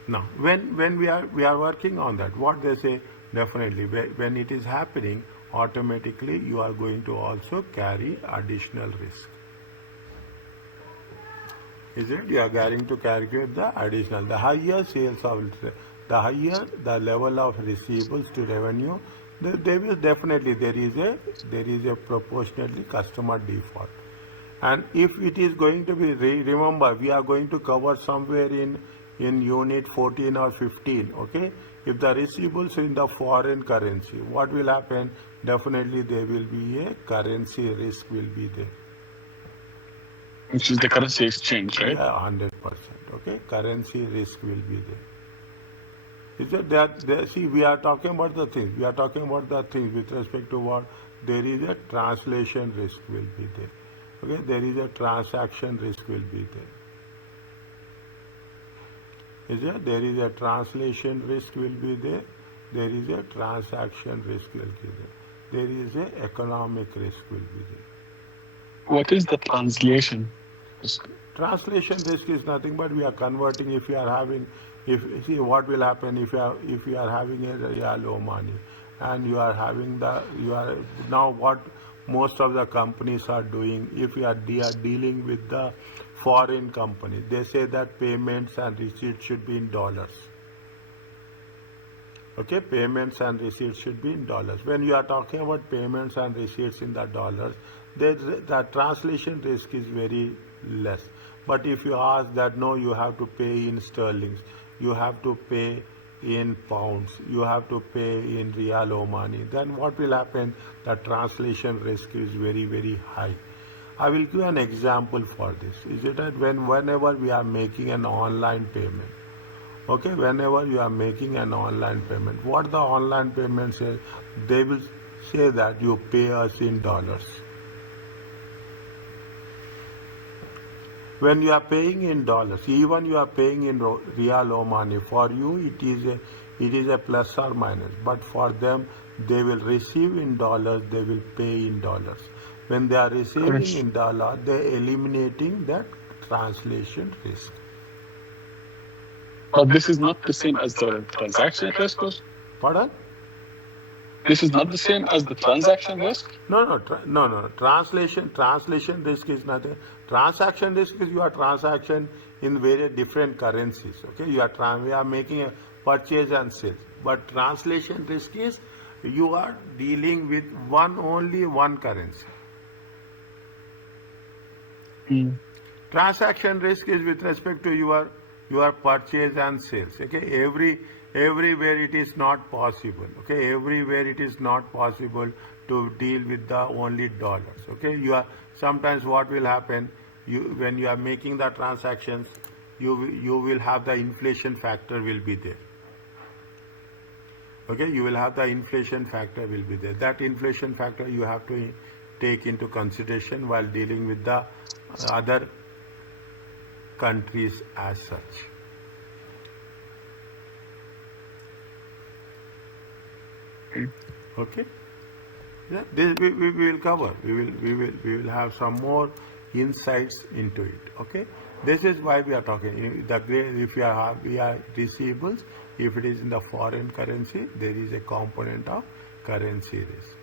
Now, when we are working on that, what they say, definitely when it is happening, automatically you are going to also carry additional risk. Is it? You are going to calculate the additional. The higher sales of, the higher the level of receivables to revenue, there will definitely there is a proportionately customer default. And if it is going to be, remember, we are going to cover somewhere in unit 14 or 15, okay? If the receivables in the foreign currency, what will happen? Definitely there will be a currency risk will be there. Which is the currency exchange, right? Yeah, 100%, okay? Currency risk will be there. Is it that, see, we are talking about the things. We are talking about the things with respect to what? There is a translation risk will be there. Okay, there is a transaction risk will be there. Is there? There is a translation risk will be there. There is a transaction risk will be there. There is a economic risk will be there. What is the translation risk? Translation risk is nothing but we are converting. If you are having, if see what will happen if you are having a real Omani and you are having now what most of the companies are doing, if they are dealing with the foreign company, they say that payments and receipts should be in dollars. Okay, payments and receipts should be in dollars. When you are talking about payments and receipts in the dollars, the translation risk is very less. But if you ask that, no, you have to pay in sterling, you have to pay in pounds, you have to pay in Real Omani, then what will happen? The translation risk is very, very high. I will give an example for this. Is it that whenever we are making an online payment, okay, whenever you are making an online payment, what the online payment says, they will say that you pay us in dollars. When you are paying in dollars, even you are paying in Real Omani, for you it is a plus or minus, but for them they will receive in dollars, they will pay in dollars. When they are receiving in dollar, they are eliminating that translation risk. But this is not the same as the transaction risk. Pardon? This is not the same as the transaction risk? No. Translation risk is nothing. Transaction risk is your transaction in various different currencies. Okay, we are making a purchase and sales. But translation risk is you are dealing with only one currency. Transaction risk is with respect to your purchase and sales. Okay, everywhere it is not possible. Okay, everywhere it is not possible to deal with the only dollars. Okay, sometimes what will happen, when you are making the transactions, you will have the inflation factor will be there. Okay, you will have the inflation factor will be there. That inflation factor you have to take into consideration while dealing with the other countries as such. Okay, yeah, this we will cover. We will have some more insights into it. Okay, this is why we are talking. If we are receivables, if it is in the foreign currency, there is a component of currency risk.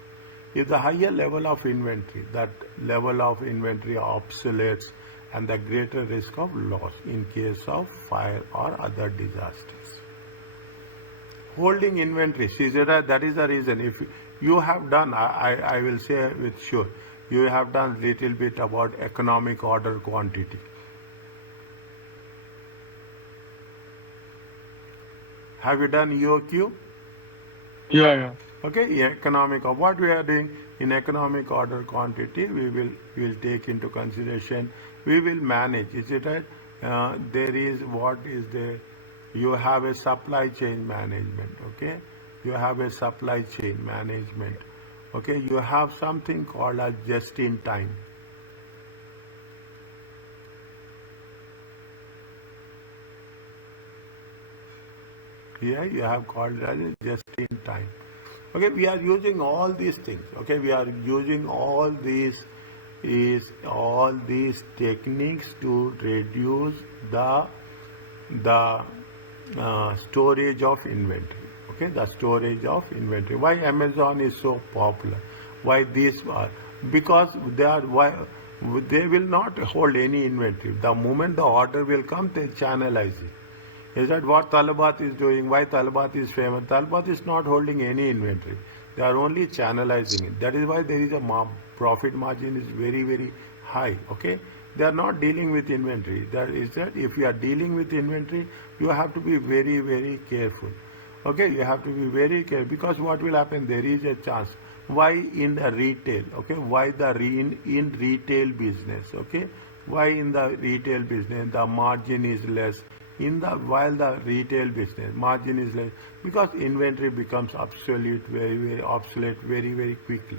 If the higher level of inventory, that level of inventory obsoletes, and the greater risk of loss in case of fire or other disasters. Holding inventory, that is the reason. If you have done, I will say with sure, you have done little bit about economic order quantity. Have you done EOQ? Yeah. Okay, economic of what we are doing in economic order quantity, we will take into consideration. We will manage. Is it right? There is what is the you have a supply chain management. Okay, you have a supply chain management. Okay, you have something called as just in time. Here you have called it as just in time. Okay, we are using all these things. Okay, we are using all these techniques to reduce the storage of inventory. Okay, the storage of inventory. Why Amazon is so popular? Why these are? Because they will not hold any inventory. The moment the order will come, they channelize it. Is that what Talabat is doing? Why Talabat is famous? Talabat is not holding any inventory. They are only channelizing it. That is why there is a profit margin is very, very high. Okay, they are not dealing with inventory. That is that if you are dealing with inventory, you have to be very, very careful. Okay, you have to be very careful because what will happen? There is a chance. Why in the retail? Okay, why in retail business? Okay, why in the retail business the margin is less? While the retail business margin is less because inventory becomes obsolete, very, very obsolete, very, very quickly.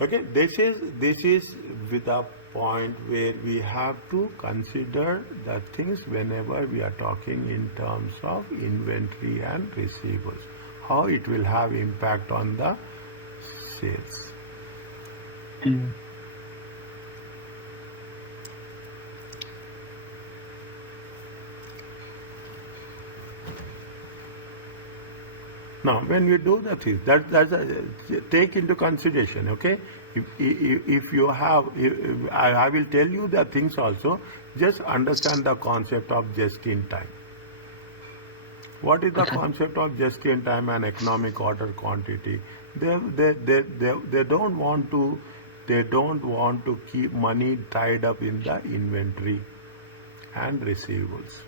Okay, this is with a point where we have to consider the things whenever we are talking in terms of inventory and receivables, how it will have impact on the sales. Mm. Now, when we do the things, take into consideration. Okay, if you have, I will tell you the things also. Just understand the concept of just in time. What is the Okay. concept of just in time and economic order quantity? They don't want to keep money tied up in the inventory and receivables.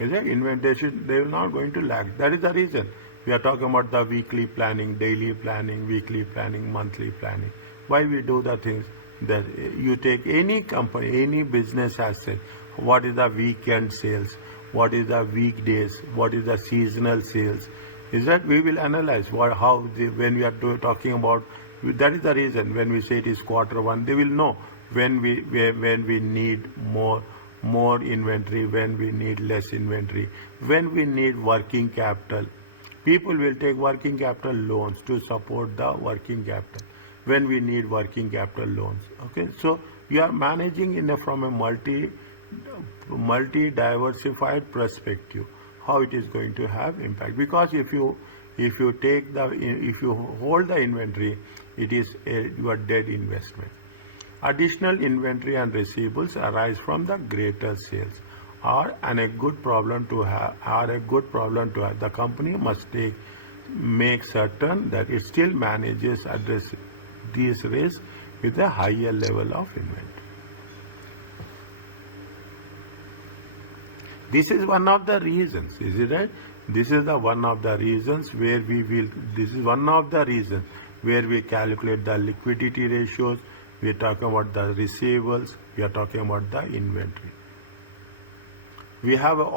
Is it? Inventory, they will not going to lag. That is the reason. We are talking about the weekly planning, daily planning, weekly planning, monthly planning. Why we do the things that you take any company, any business has said, what is the weekend sales, what is the weekdays, what is the seasonal sales. Is that we will analyze when we are talking about, that is the reason when we say it is quarter one, they will know when we need more inventory, when we need less inventory, when we need working capital. People will take working capital loans to support the working capital when we need working capital loans. Okay, so you are managing from a multi diversified perspective how it is going to have impact, because if you hold the inventory, it is your dead investment. Additional inventory and receivables arise from the greater sales are a good problem to have. The company must make certain that it still manages address these risks with a higher level of inventory. This is one of the reasons, is it right? This is one of the reasons where we calculate the liquidity ratios. We are talking about the receivables. We are talking about the inventory. We have a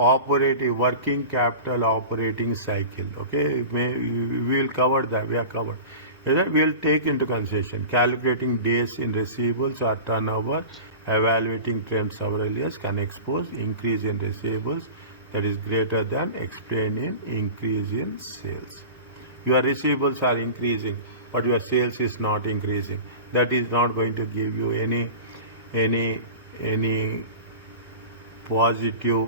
working capital operating cycle. Okay, we will cover that. We are covered. We will take into consideration calculating days in receivables or turnover, evaluating trends several years can expose increase in receivables that is greater than explained in increase in sales. Your receivables are increasing, but your sales is not increasing. That is not going to give you any positive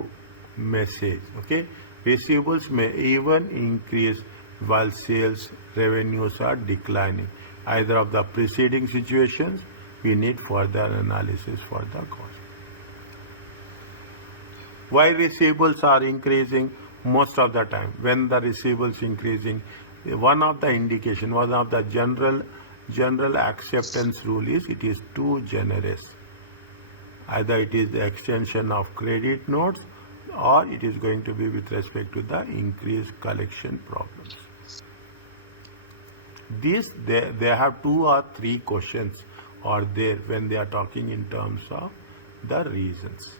message. Okay, receivables may even increase while sales revenues are declining. Either of the preceding situations, we need further analysis for the cost. Why receivables are increasing? Most of the time when the receivables increasing, one of the general acceptance rule is it is too generous. Either it is the extension of credit notes or it is going to be with respect to the increased collection problems. They have 2 or 3 questions are there when they are talking in terms of the reasons.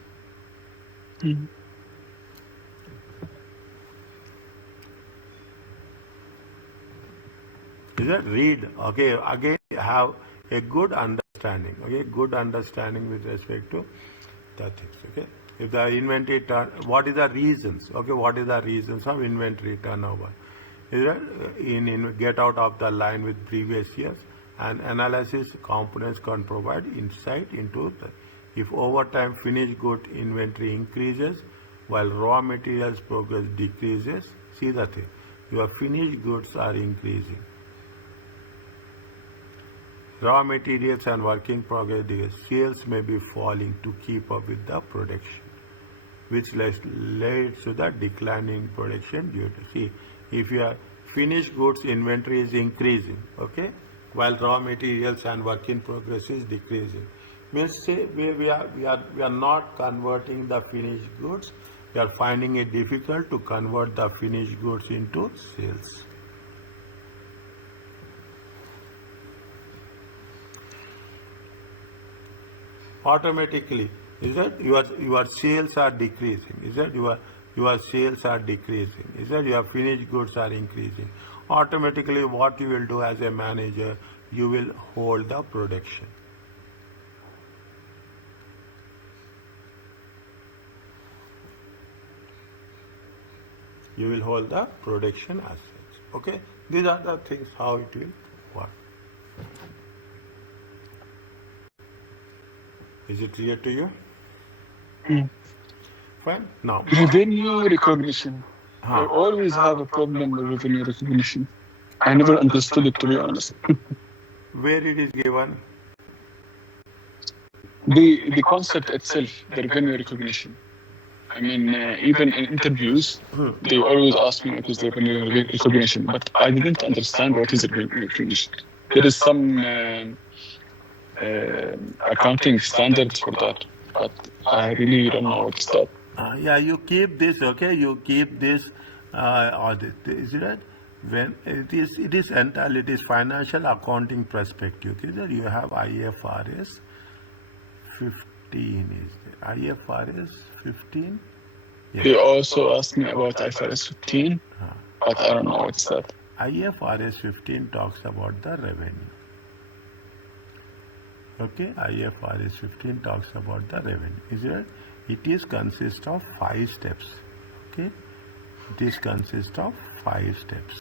Mm. Is that read? Okay, again have a good understanding. Okay, good understanding with respect to the things. Okay, if the inventory turn, what is the reasons? Okay, what is the reasons of inventory turnover? Is that in get out of the line with previous years, and analysis components can provide insight into the if over time finished good inventory increases while raw materials progress decreases. See the thing, your finished goods are increasing. Raw materials and working progress sales may be falling to keep up with the production, which leads to the decline in production due to, see, if your finished goods inventory is increasing, okay, while raw materials and work in progress is decreasing, means say we are not converting the finished goods, we are finding it difficult to convert the finished goods into sales. Automatically, is that your sales are decreasing, is that your sales are decreasing, is that your finished goods are increasing. Automatically what you will do as a manager, you will hold the production. You will hold the production as such. Okay, these are the things how it will work. Is it clear to you? Mm. Fine. Now, Revenue recognition. I always have a problem with revenue recognition. I never understood it, to be honest. where it is given? The concept itself, the revenue recognition. I mean, even in interviews, they always ask me what is the revenue recognition, but I didn't understand what is revenue recognition. There is some accounting standards for that, but I really don't know what's that. Yeah, you keep this, okay? You keep this, is it right? When it is entirely, it is financial accounting perspective. Okay, that you have IFRS 15 is there. IFRS 15? They also asked me about IFRS 15, but I don't know what's that. IFRS 15 talks about the revenue. Okay, IFRS 15 talks about the revenue. Is it right? It is consist of 5 steps. Okay, it is consist of 5 steps.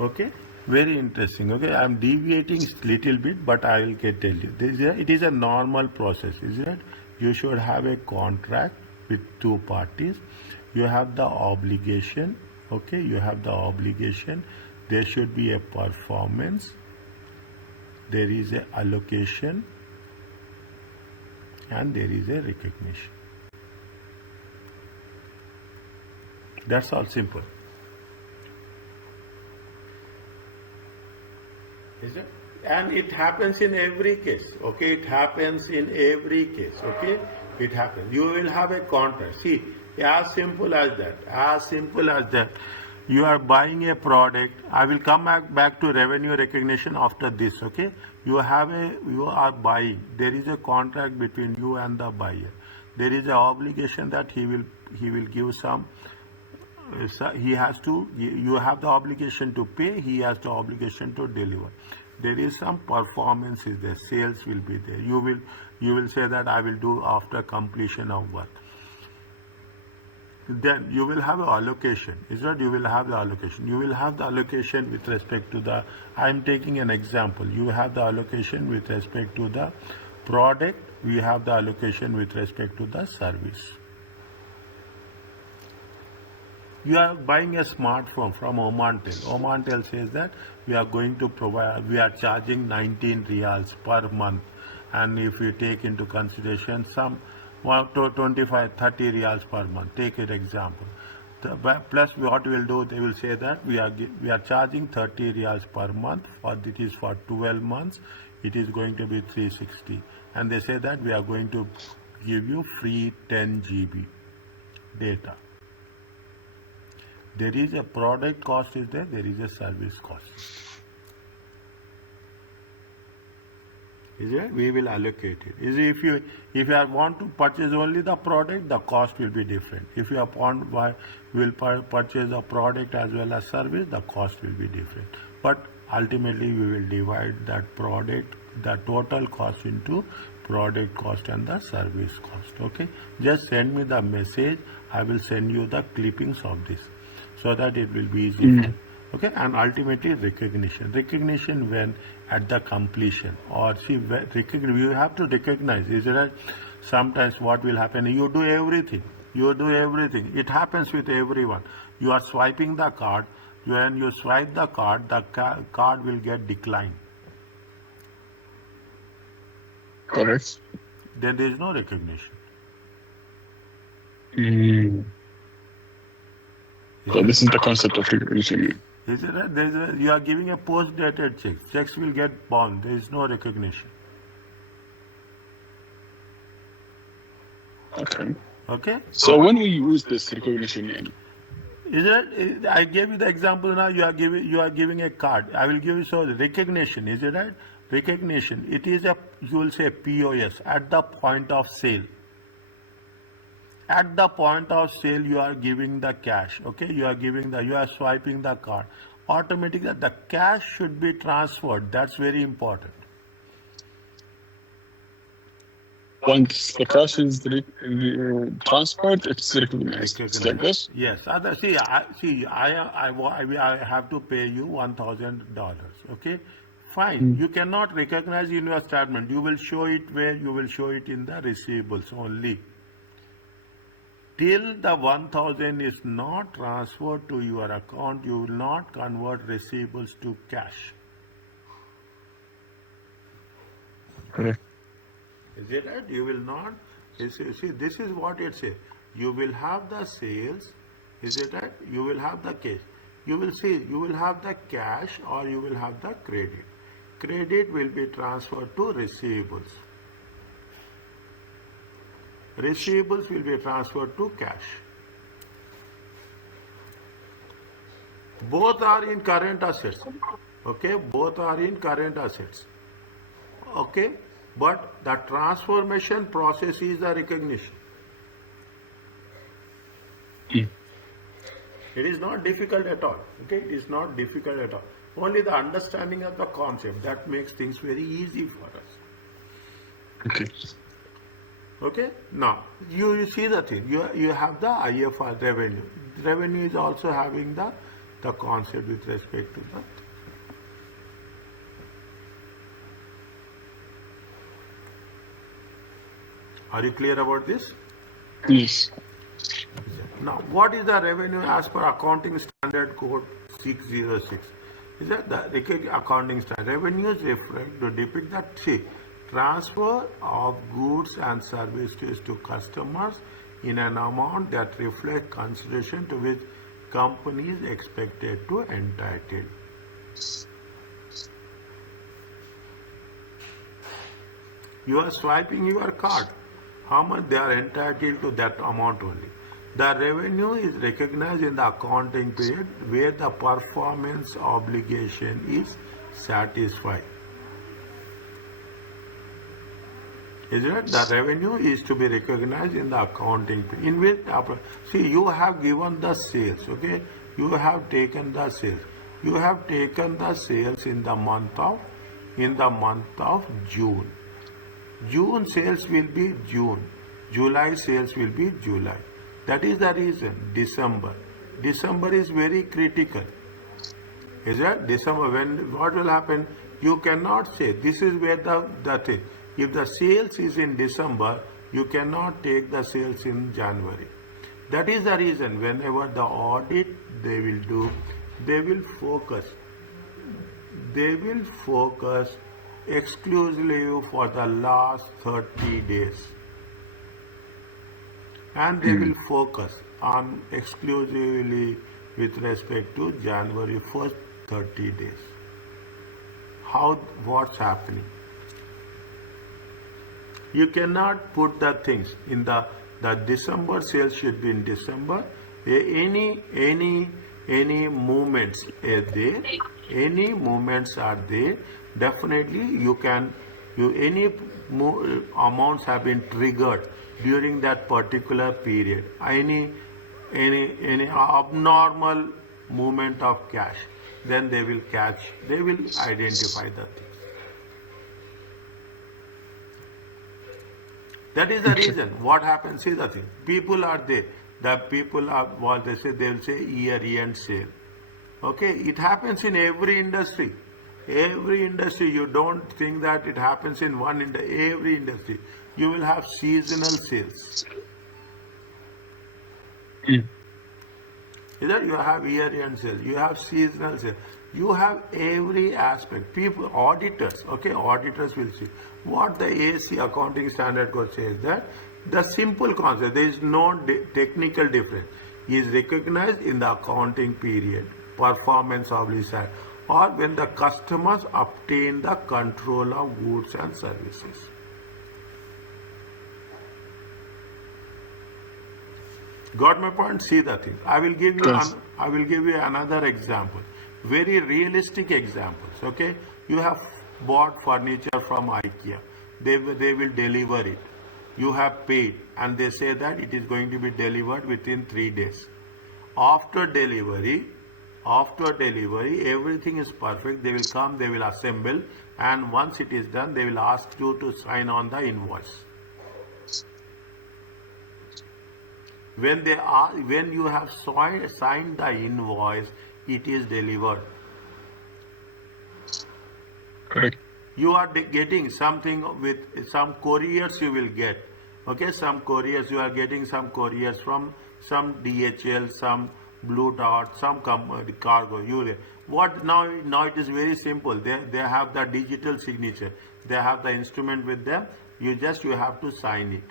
Okay, very interesting. Okay, I am deviating little bit, but I will tell you. It is a normal process, is it? You should have a contract with 2 parties. You have the obligation. Okay, you have the obligation. There should be a performance. There is a allocation, and there is a recognition. That's all simple. Is it? And it happens in every case. Okay, it happens in every case. Okay, it happens. You will have a contract. See, as simple as that. As simple as that. You are buying a product. I will come back to revenue recognition after this. Okay, you are buying. There is a contract between you and the buyer. There is an obligation that he will give some. He has to, you have the obligation to pay, he has the obligation to deliver. There is some performance is there, sales will be there. You will say that I will do after completion of work. Then you will have an allocation. Is that you will have the allocation. You will have the allocation with respect to the, I am taking an example. You have the allocation with respect to the product. We have the allocation with respect to the service. You are buying a smartphone from Omantel. Omantel says that we are going to provide, we are charging 19 riyals per month. And if you take into consideration some 25, 30 riyals per month, take an example. Plus what we will do, they will say that we are charging 30 riyals per month, for it is for 12 months. it is going to be 360, and they say that we are going to give you free 10 GB data. There is a product cost is there is a service cost. Is it? We will allocate it. Is it if you want to purchase only the product, the cost will be different. If you will purchase the product as well as service, the cost will be different. But ultimately, we will divide that product, the total cost into product cost and the service cost. Okay. Just send me the message. I will send you the clippings of this, so that it will be easy for you. Okay, and ultimately recognition when at the completion, or see, you have to recognize, is it right? Sometimes what will happen, you do everything, it happens with everyone. You are swiping the card, when you swipe the card, the card will get declined. Correct. Then there is no recognition. So this is the concept of recognition. Is it right? You are giving a post-dated check. Checks will get bounced. There is no recognition. Okay. Okay. So when we use this recognition, is it? I gave you the example now. You are giving a card. I will give you so the recognition. Is it right? Recognition. It is you will say POS, at the point of sale. At the point of sale, you are giving the cash. Okay, you are swiping the card. Automatically, the cash should be transferred. That's very important. once the cash is transferred, it's recognized. It's like this? Yes. I have to pay you $1,000. Okay, fine. You cannot recognize in your statement. You will show it where? You will show it in the receivables only. Till the 1,000 is not transferred to your account, you will not convert receivables to cash. Correct. Is it right? You will not. See, this is what it says. You will have the sales. Is it right? You will have the cash. You will see. You will have the cash or you will have the credit. Credit will be transferred to receivables. Receivables will be transferred to cash. Both are in current assets. Okay, both are in current assets. Okay, but the transformation process is the recognition. It is not difficult at all. Okay, it is not difficult at all. Only the understanding of the concept that makes things very easy for us. Okay. Okay, now you see the thing. You have the IFR revenue. Revenue is also having the concept with respect to that. Are you clear about this? Yes. Now, what is the revenue as per accounting standard code 606? Is that the accounting standard? Revenues reflect to depict that transfer of goods and services to customers in an amount that reflects consideration to which company is expected to entitled. You are swiping your card. How much they are entitled to that amount only. The revenue is recognized in the accounting period where the performance obligation is satisfied. Is it? The revenue is to be recognized in the accounting period. In which, see, you have given the sales, okay? You have taken the sales. You have taken the sales in the month of June. June sales will be June. July sales will be July. That is the reason. December is very critical. Is that December? What will happen? You cannot say this is where the thing. If the sales is in December, you cannot take the sales in January. That is the reason. Whenever the audit they will do, they will focus exclusively for the last 30 days. And they will focus on exclusively with respect to January 1st 30 days. What's happening? You cannot put the things in the December sales should be in December. Any movements are there. Any movements are there. Definitely you can. Any amounts have been triggered during that particular period. Any abnormal movement of cash, then they will identify the things. That is the reason. What happens? See the thing. People are there. The people are what they say. They will say year-end sale. Okay, it happens in every industry. Every industry. You don't think that it happens in one industry. Every industry. You will have seasonal sales. Either you have year-end sales, you have seasonal sales, you have every aspect. People, auditors, okay, auditors will see. What the AC accounting standard code says that the simple concept, there is no technical difference, is recognized in the accounting period, performance obligation, or when the customers obtain the control of goods and services. Got my point? See the thing. I will give you another example. Very realistic examples. Okay, you have bought furniture from IKEA. They will deliver it. You have paid, and they say that it is going to be delivered within 3 days. After delivery, everything is perfect. They will come, they will assemble, and once it is done, they will ask you to sign on the invoice. When you have signed the invoice, it is delivered. Correct. You are getting something with some couriers you will get. Okay, some couriers you are getting some couriers from some DHL, some Blue Dart, some cargo. What now it is very simple. They have the digital signature. They have the instrument with them. You have to sign it.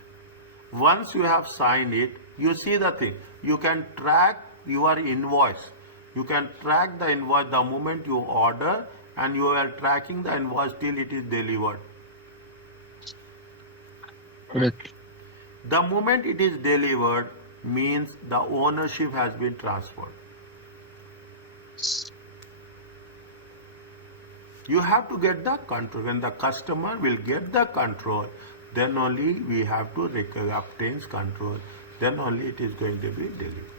Once you have signed it, you see the thing. You can track your invoice. You can track the invoice the moment you order, and you are tracking the invoice till it is delivered. Correct. The moment it is delivered means the ownership has been transferred. You have to get the control. When the customer will get the control, then only we have to obtain control. Then only it is going to be delivered.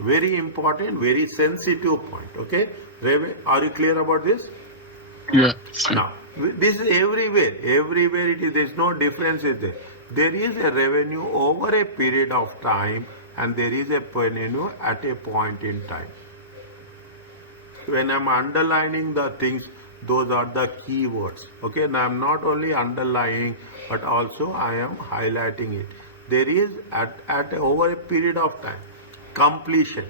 Very important, very sensitive point. Okay, are you clear about this? Yeah. Now, this is everywhere. Everywhere it is. There is no difference. There is a revenue over a period of time, and there is a revenue at a point in time. When I am underlining the things, those are the key words. Okay, now I am not only underlining, but also I am highlighting it. There is at over a period of time. Completion.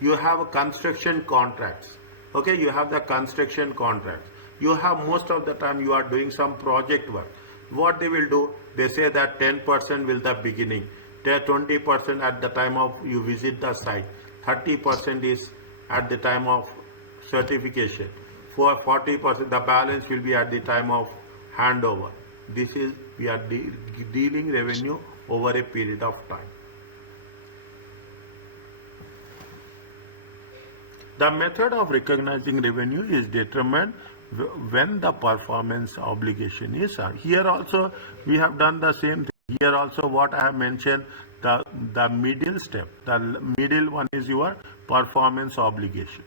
You have construction contracts. Okay, you have the construction contracts. You have most of the time you are doing some project work. What they will do, they say that 10% will the beginning, 20% at the time of you visit the site, 30% is at the time of certification, for 40% the balance will be at the time of handover. This is, we are dealing revenue over a period of time. The method of recognizing revenue is determined when the performance obligation is. Here also we have done the same thing. Here also what I have mentioned, the middle step, the middle one is your performance obligation.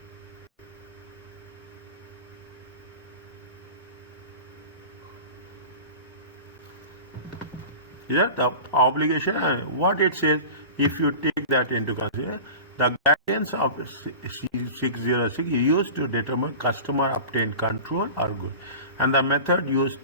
Yeah, the obligation, what it says, if you take that into consideration, the guidance of 606 is used to determine customer obtained control or good. And the method used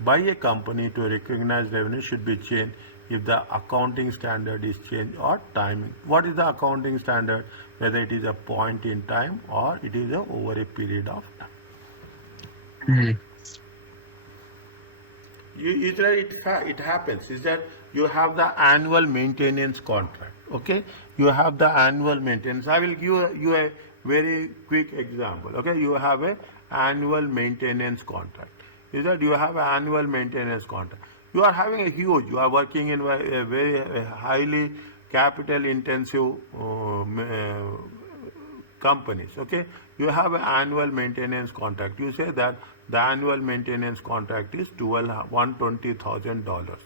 by a company to recognize revenue should be changed if the accounting standard is changed or timing. What is the accounting standard? Whether it is a point in time or it is over a period of time. Mm. It happens is that you have the annual maintenance contract. Okay, you have the annual maintenance. I will give you a very quick example. Okay, you have a annual maintenance contract. Is that you have an annual maintenance contract. You are having a huge, you are working in a very highly capital intensive companies, okay? You have an annual maintenance contract. You say that the annual maintenance contract is $120,000.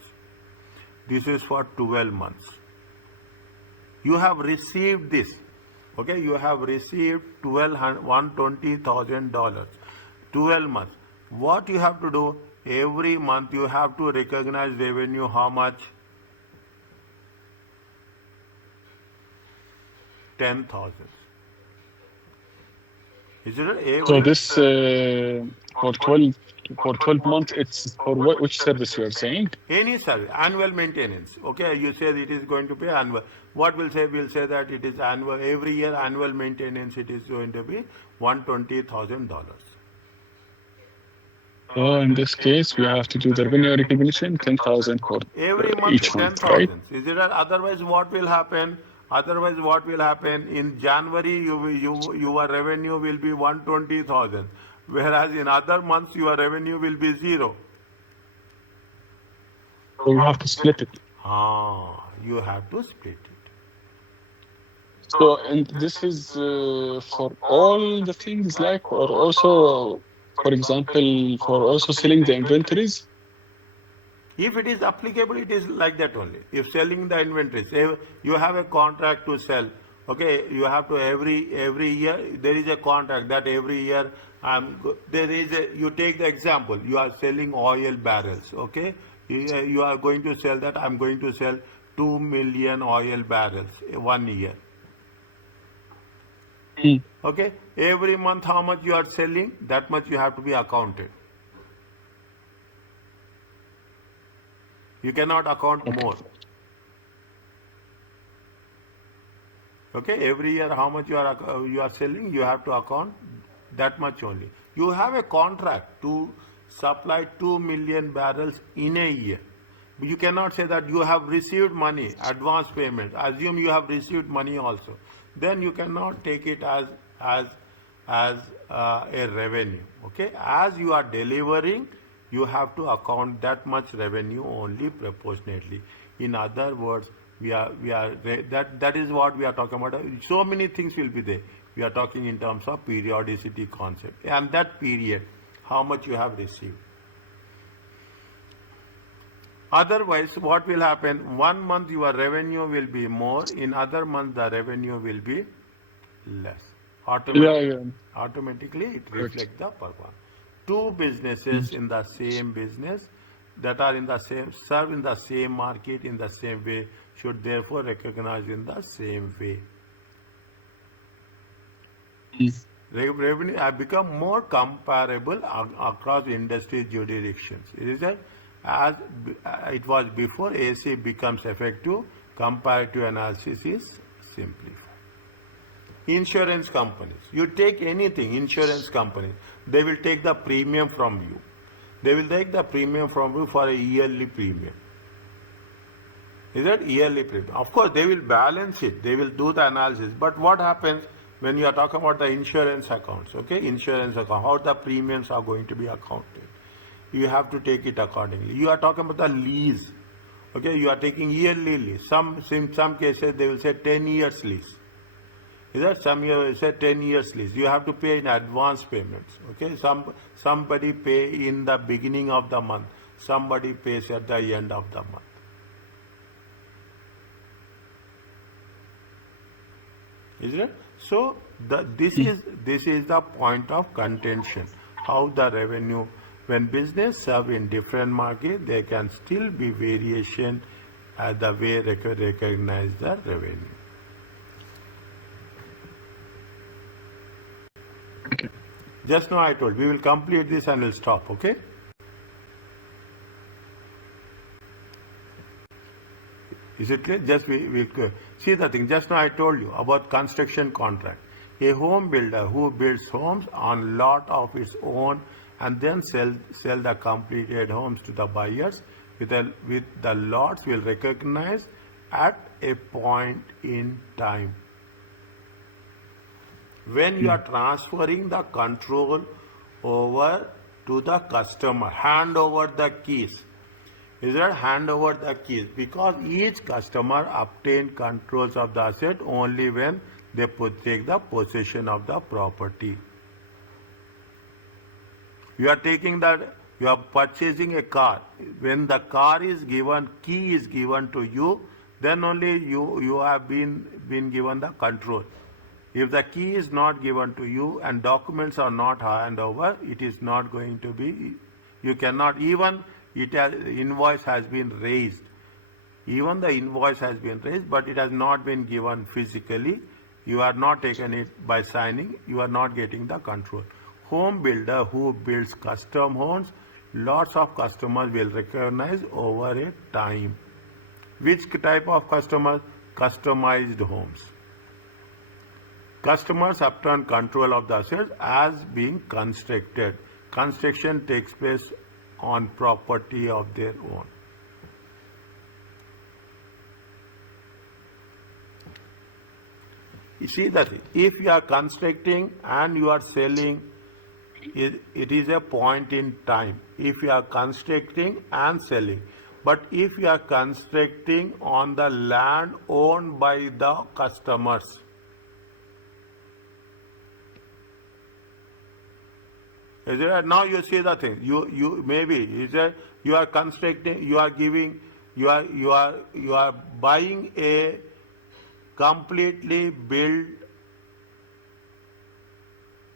This is for 12 months. You have received this, okay? You have received $120,000, 12 months. What you have to do, every month you have to recognize revenue, how much? 10,000. Is it every? So this for 12 months, it's for which service you are saying? Any service, annual maintenance. Okay, you say it is going to be annual. What will say? We'll say that it is annual. Every year, annual maintenance. It is going to be $120,000. So in this case, we have to do the revenue recognition 10,000 for Every month, each month, right? 10,000. Is it? Otherwise, what will happen? Otherwise, what will happen? In January, your revenue will be 120,000, whereas in other months your revenue will be zero. So you have to split it. You have to split it. So, and this is for all the things, like, or also, for example, for also selling the inventories? If it is applicable, it is like that only. If selling the inventories, you have a contract to sell. Okay, you have to every year there is a contract that every year there is a. You take the example. You are selling oil barrels. Okay, you are going to sell that. I'm going to sell 2 million oil barrels 1 year. Okay, every month how much you are selling, that much you have to be accounted. You cannot account more. Okay, every year how much you are selling, you have to account that much only. You have a contract to supply 2 million barrels in a year. But you cannot say that you have received money, advance payment. Assume you have received money also. Then you cannot take it as a revenue. Okay, as you are delivering, you have to account that much revenue only proportionately. In other words, that is what we are talking about. So many things will be there. We are talking in terms of periodicity concept, and that period, how much you have received. Otherwise, what will happen? 1 month your revenue will be more. In other month the revenue will be less. Automatically it reflects the performance. Two businesses in the same business that are in the same, serve in the same market in the same way, should therefore recognize in the same way. Revenue have become more comparable across industry jurisdictions. It is that as it was before, AC becomes effective, comparative analysis is simplified. Insurance companies, you take anything, insurance companies, they will take the premium from you. They will take the premium from you for a yearly premium. Is that yearly premium? Of course, they will balance it. They will do the analysis. But what happens when you are talking about the insurance accounts? Okay, insurance account, how the premiums are going to be accounted. You have to take it accordingly. You are talking about the lease. Okay, you are taking yearly lease. In some cases, they will say 10 years lease. Is that some year say 10 years lease? You have to pay in advance payments. Okay, somebody pay in the beginning of the month. Somebody pays at the end of the month. Isn't it? So this is the point of contention. How the revenue, when business serve in different market, there can still be variation at the way recognize the revenue. Just now I told, we will complete this and we'll stop, okay? Is it clear? Just we'll see the thing. Just now I told you about construction contract. A home builder who builds homes on lot of its own and then sell the completed homes to the buyers with the lots will recognize at a point in time. When you are transferring the control over to the customer, hand over the keys. Is that hand over the keys? Because each customer obtain controls of the asset only when they take the possession of the property. You are taking that, you are purchasing a car. When the car is given, key is given to you, then only you have been given the control. If the key is not given to you and documents are not handed over, it is not going to be, you cannot, even invoice has been raised. Even the invoice has been raised, but it has not been given physically. You are not taken it by signing, you are not getting the control. Home builder who builds custom homes, lots of customers will recognize over a time. Which type of customers? Customized homes. Customers obtain control of the assets as being constructed. Construction takes place on property of their own. You see that if you are constructing and you are selling, it is a point in time. If you are constructing and selling. But if you are constructing on the land owned by the customers, is it? Now you see the thing. You maybe is it? You are constructing. You are giving. You are buying a completely built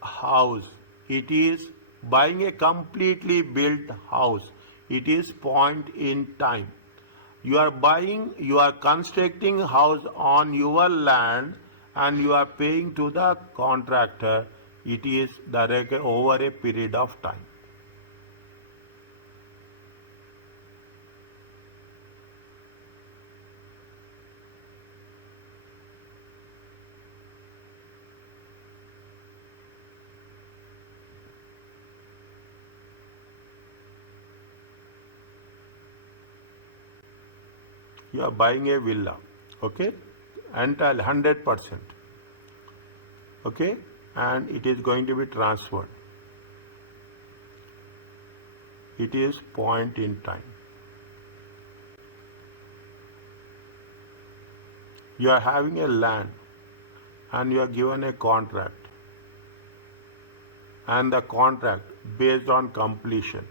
house. It is buying a completely built house. It is point in time. You are constructing house on your land and you are paying to the contractor. It is over a period of time. You are buying a villa, okay, entirely 100%, okay, and it is going to be transferred. It is point in time. You are having a land and you are given a contract, and the contract based on completion.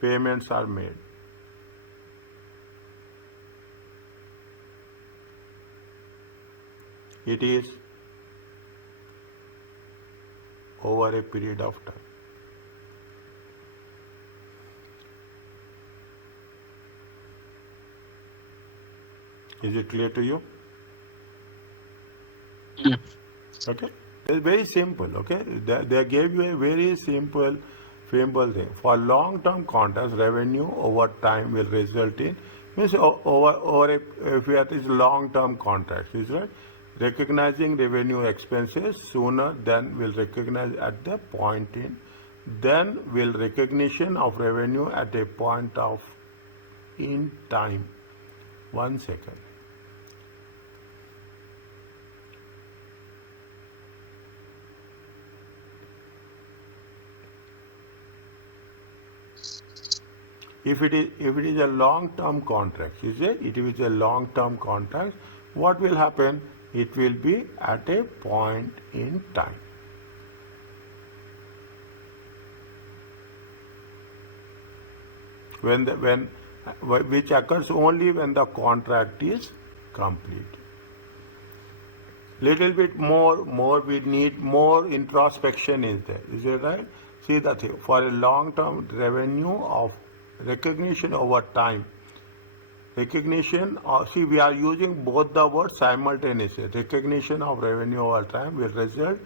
Payments are made. It is over a period of time. Is it clear to you? Yeah. Okay. It's very simple. Okay. They gave you a very simple thing. For long-term contracts, revenue over time will result in, means if it is long-term contracts, is right? Recognizing revenue expenses sooner than will recognize at the point in, then will recognition of revenue at a point of in time. 1 second. If it is a long-term contract, if it is a long-term contract, what will happen? It will be at a point in time. Which occurs only when the contract is complete. Little bit more we need more introspection is there. Is it right? See the thing. For a long-term revenue of recognition over time. Recognition, see we are using both the words simultaneously. Recognition of revenue over time will result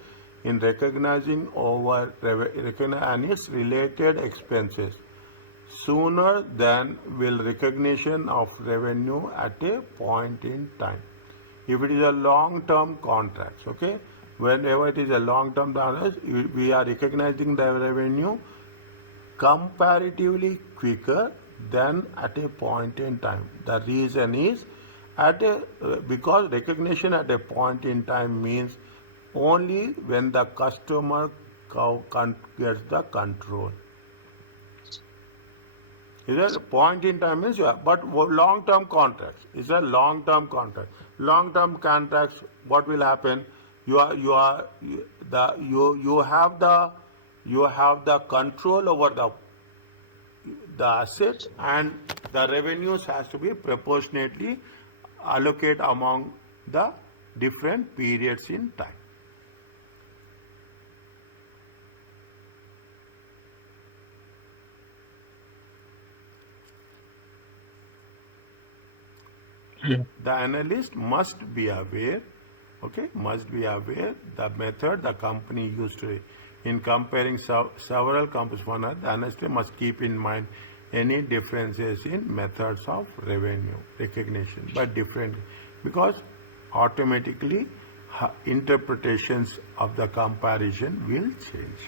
in recognizing and its related expenses sooner than will recognition of revenue at a point in time. If it is a long-term contract, okay, whenever it is a long-term contract, we are recognizing the revenue comparatively quicker than at a point in time. The reason is Because recognition at a point in time means only when the customer gets the control. Is a point in time means but long-term contracts is a long-term contract. Long-term contracts, what will happen? You have the control over the asset, and the revenues has to be proportionately allocate among the different periods in time. Yeah. The analyst must be aware, must be aware the method the company used to in comparing several companies. One, the analyst must keep in mind any differences in methods of revenue recognition, but different, because automatically interpretations of the comparison will change.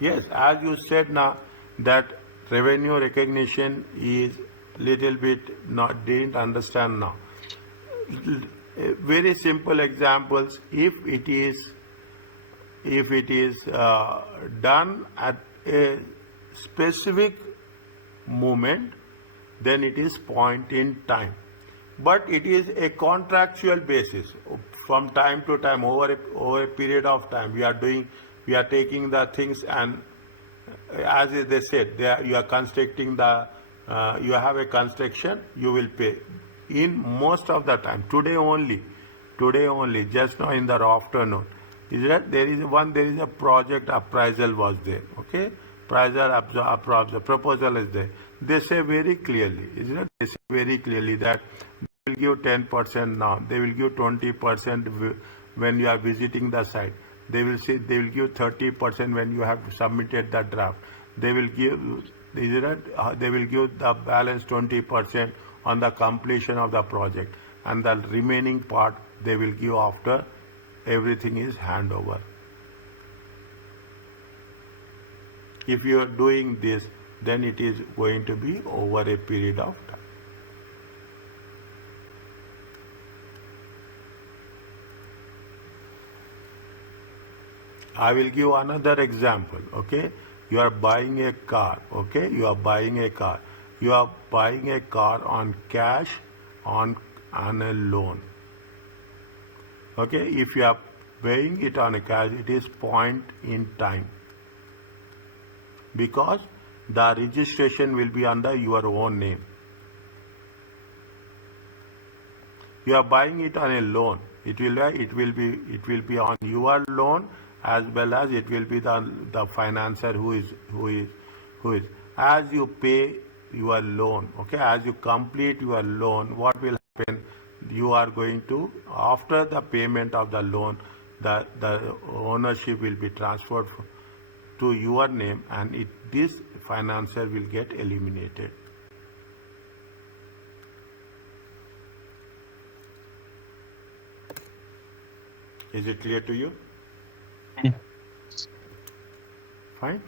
Yes, as you said now that revenue recognition is little bit not didn't understand now. Very simple examples. If it is done at a specific moment, then it is point in time. But it is a contractual basis. From time to time, over a period of time, we are taking the things, and as they said, you are constructing you have a construction, you will pay in most of the time. Today only, just now in the afternoon, is that there is a project appraisal was there. Okay, appraisal proposal is there. They say very clearly, isn't it? They say very clearly that they will give 10% now. They will give 20% when you are visiting the site. They will give 30% when you have submitted the draft. They will give the balance 20% on the completion of the project, and the remaining part they will give after everything is handover. If you are doing this, then it is going to be over a period of time. I will give another example. Okay, you are buying a car. Okay, you are buying a car on cash, on a loan. Okay, if you are paying it on a cash, it is point in time, because the registration will be under your own name. You are buying it on a loan. It will be on your loan, as well as it will be the financier who is. As you pay your loan, okay, as you complete your loan, what will happen? You are going to, after the payment of the loan, the ownership will be transferred to your name, and this financier will get eliminated. Is it clear to you? Yeah. Fine.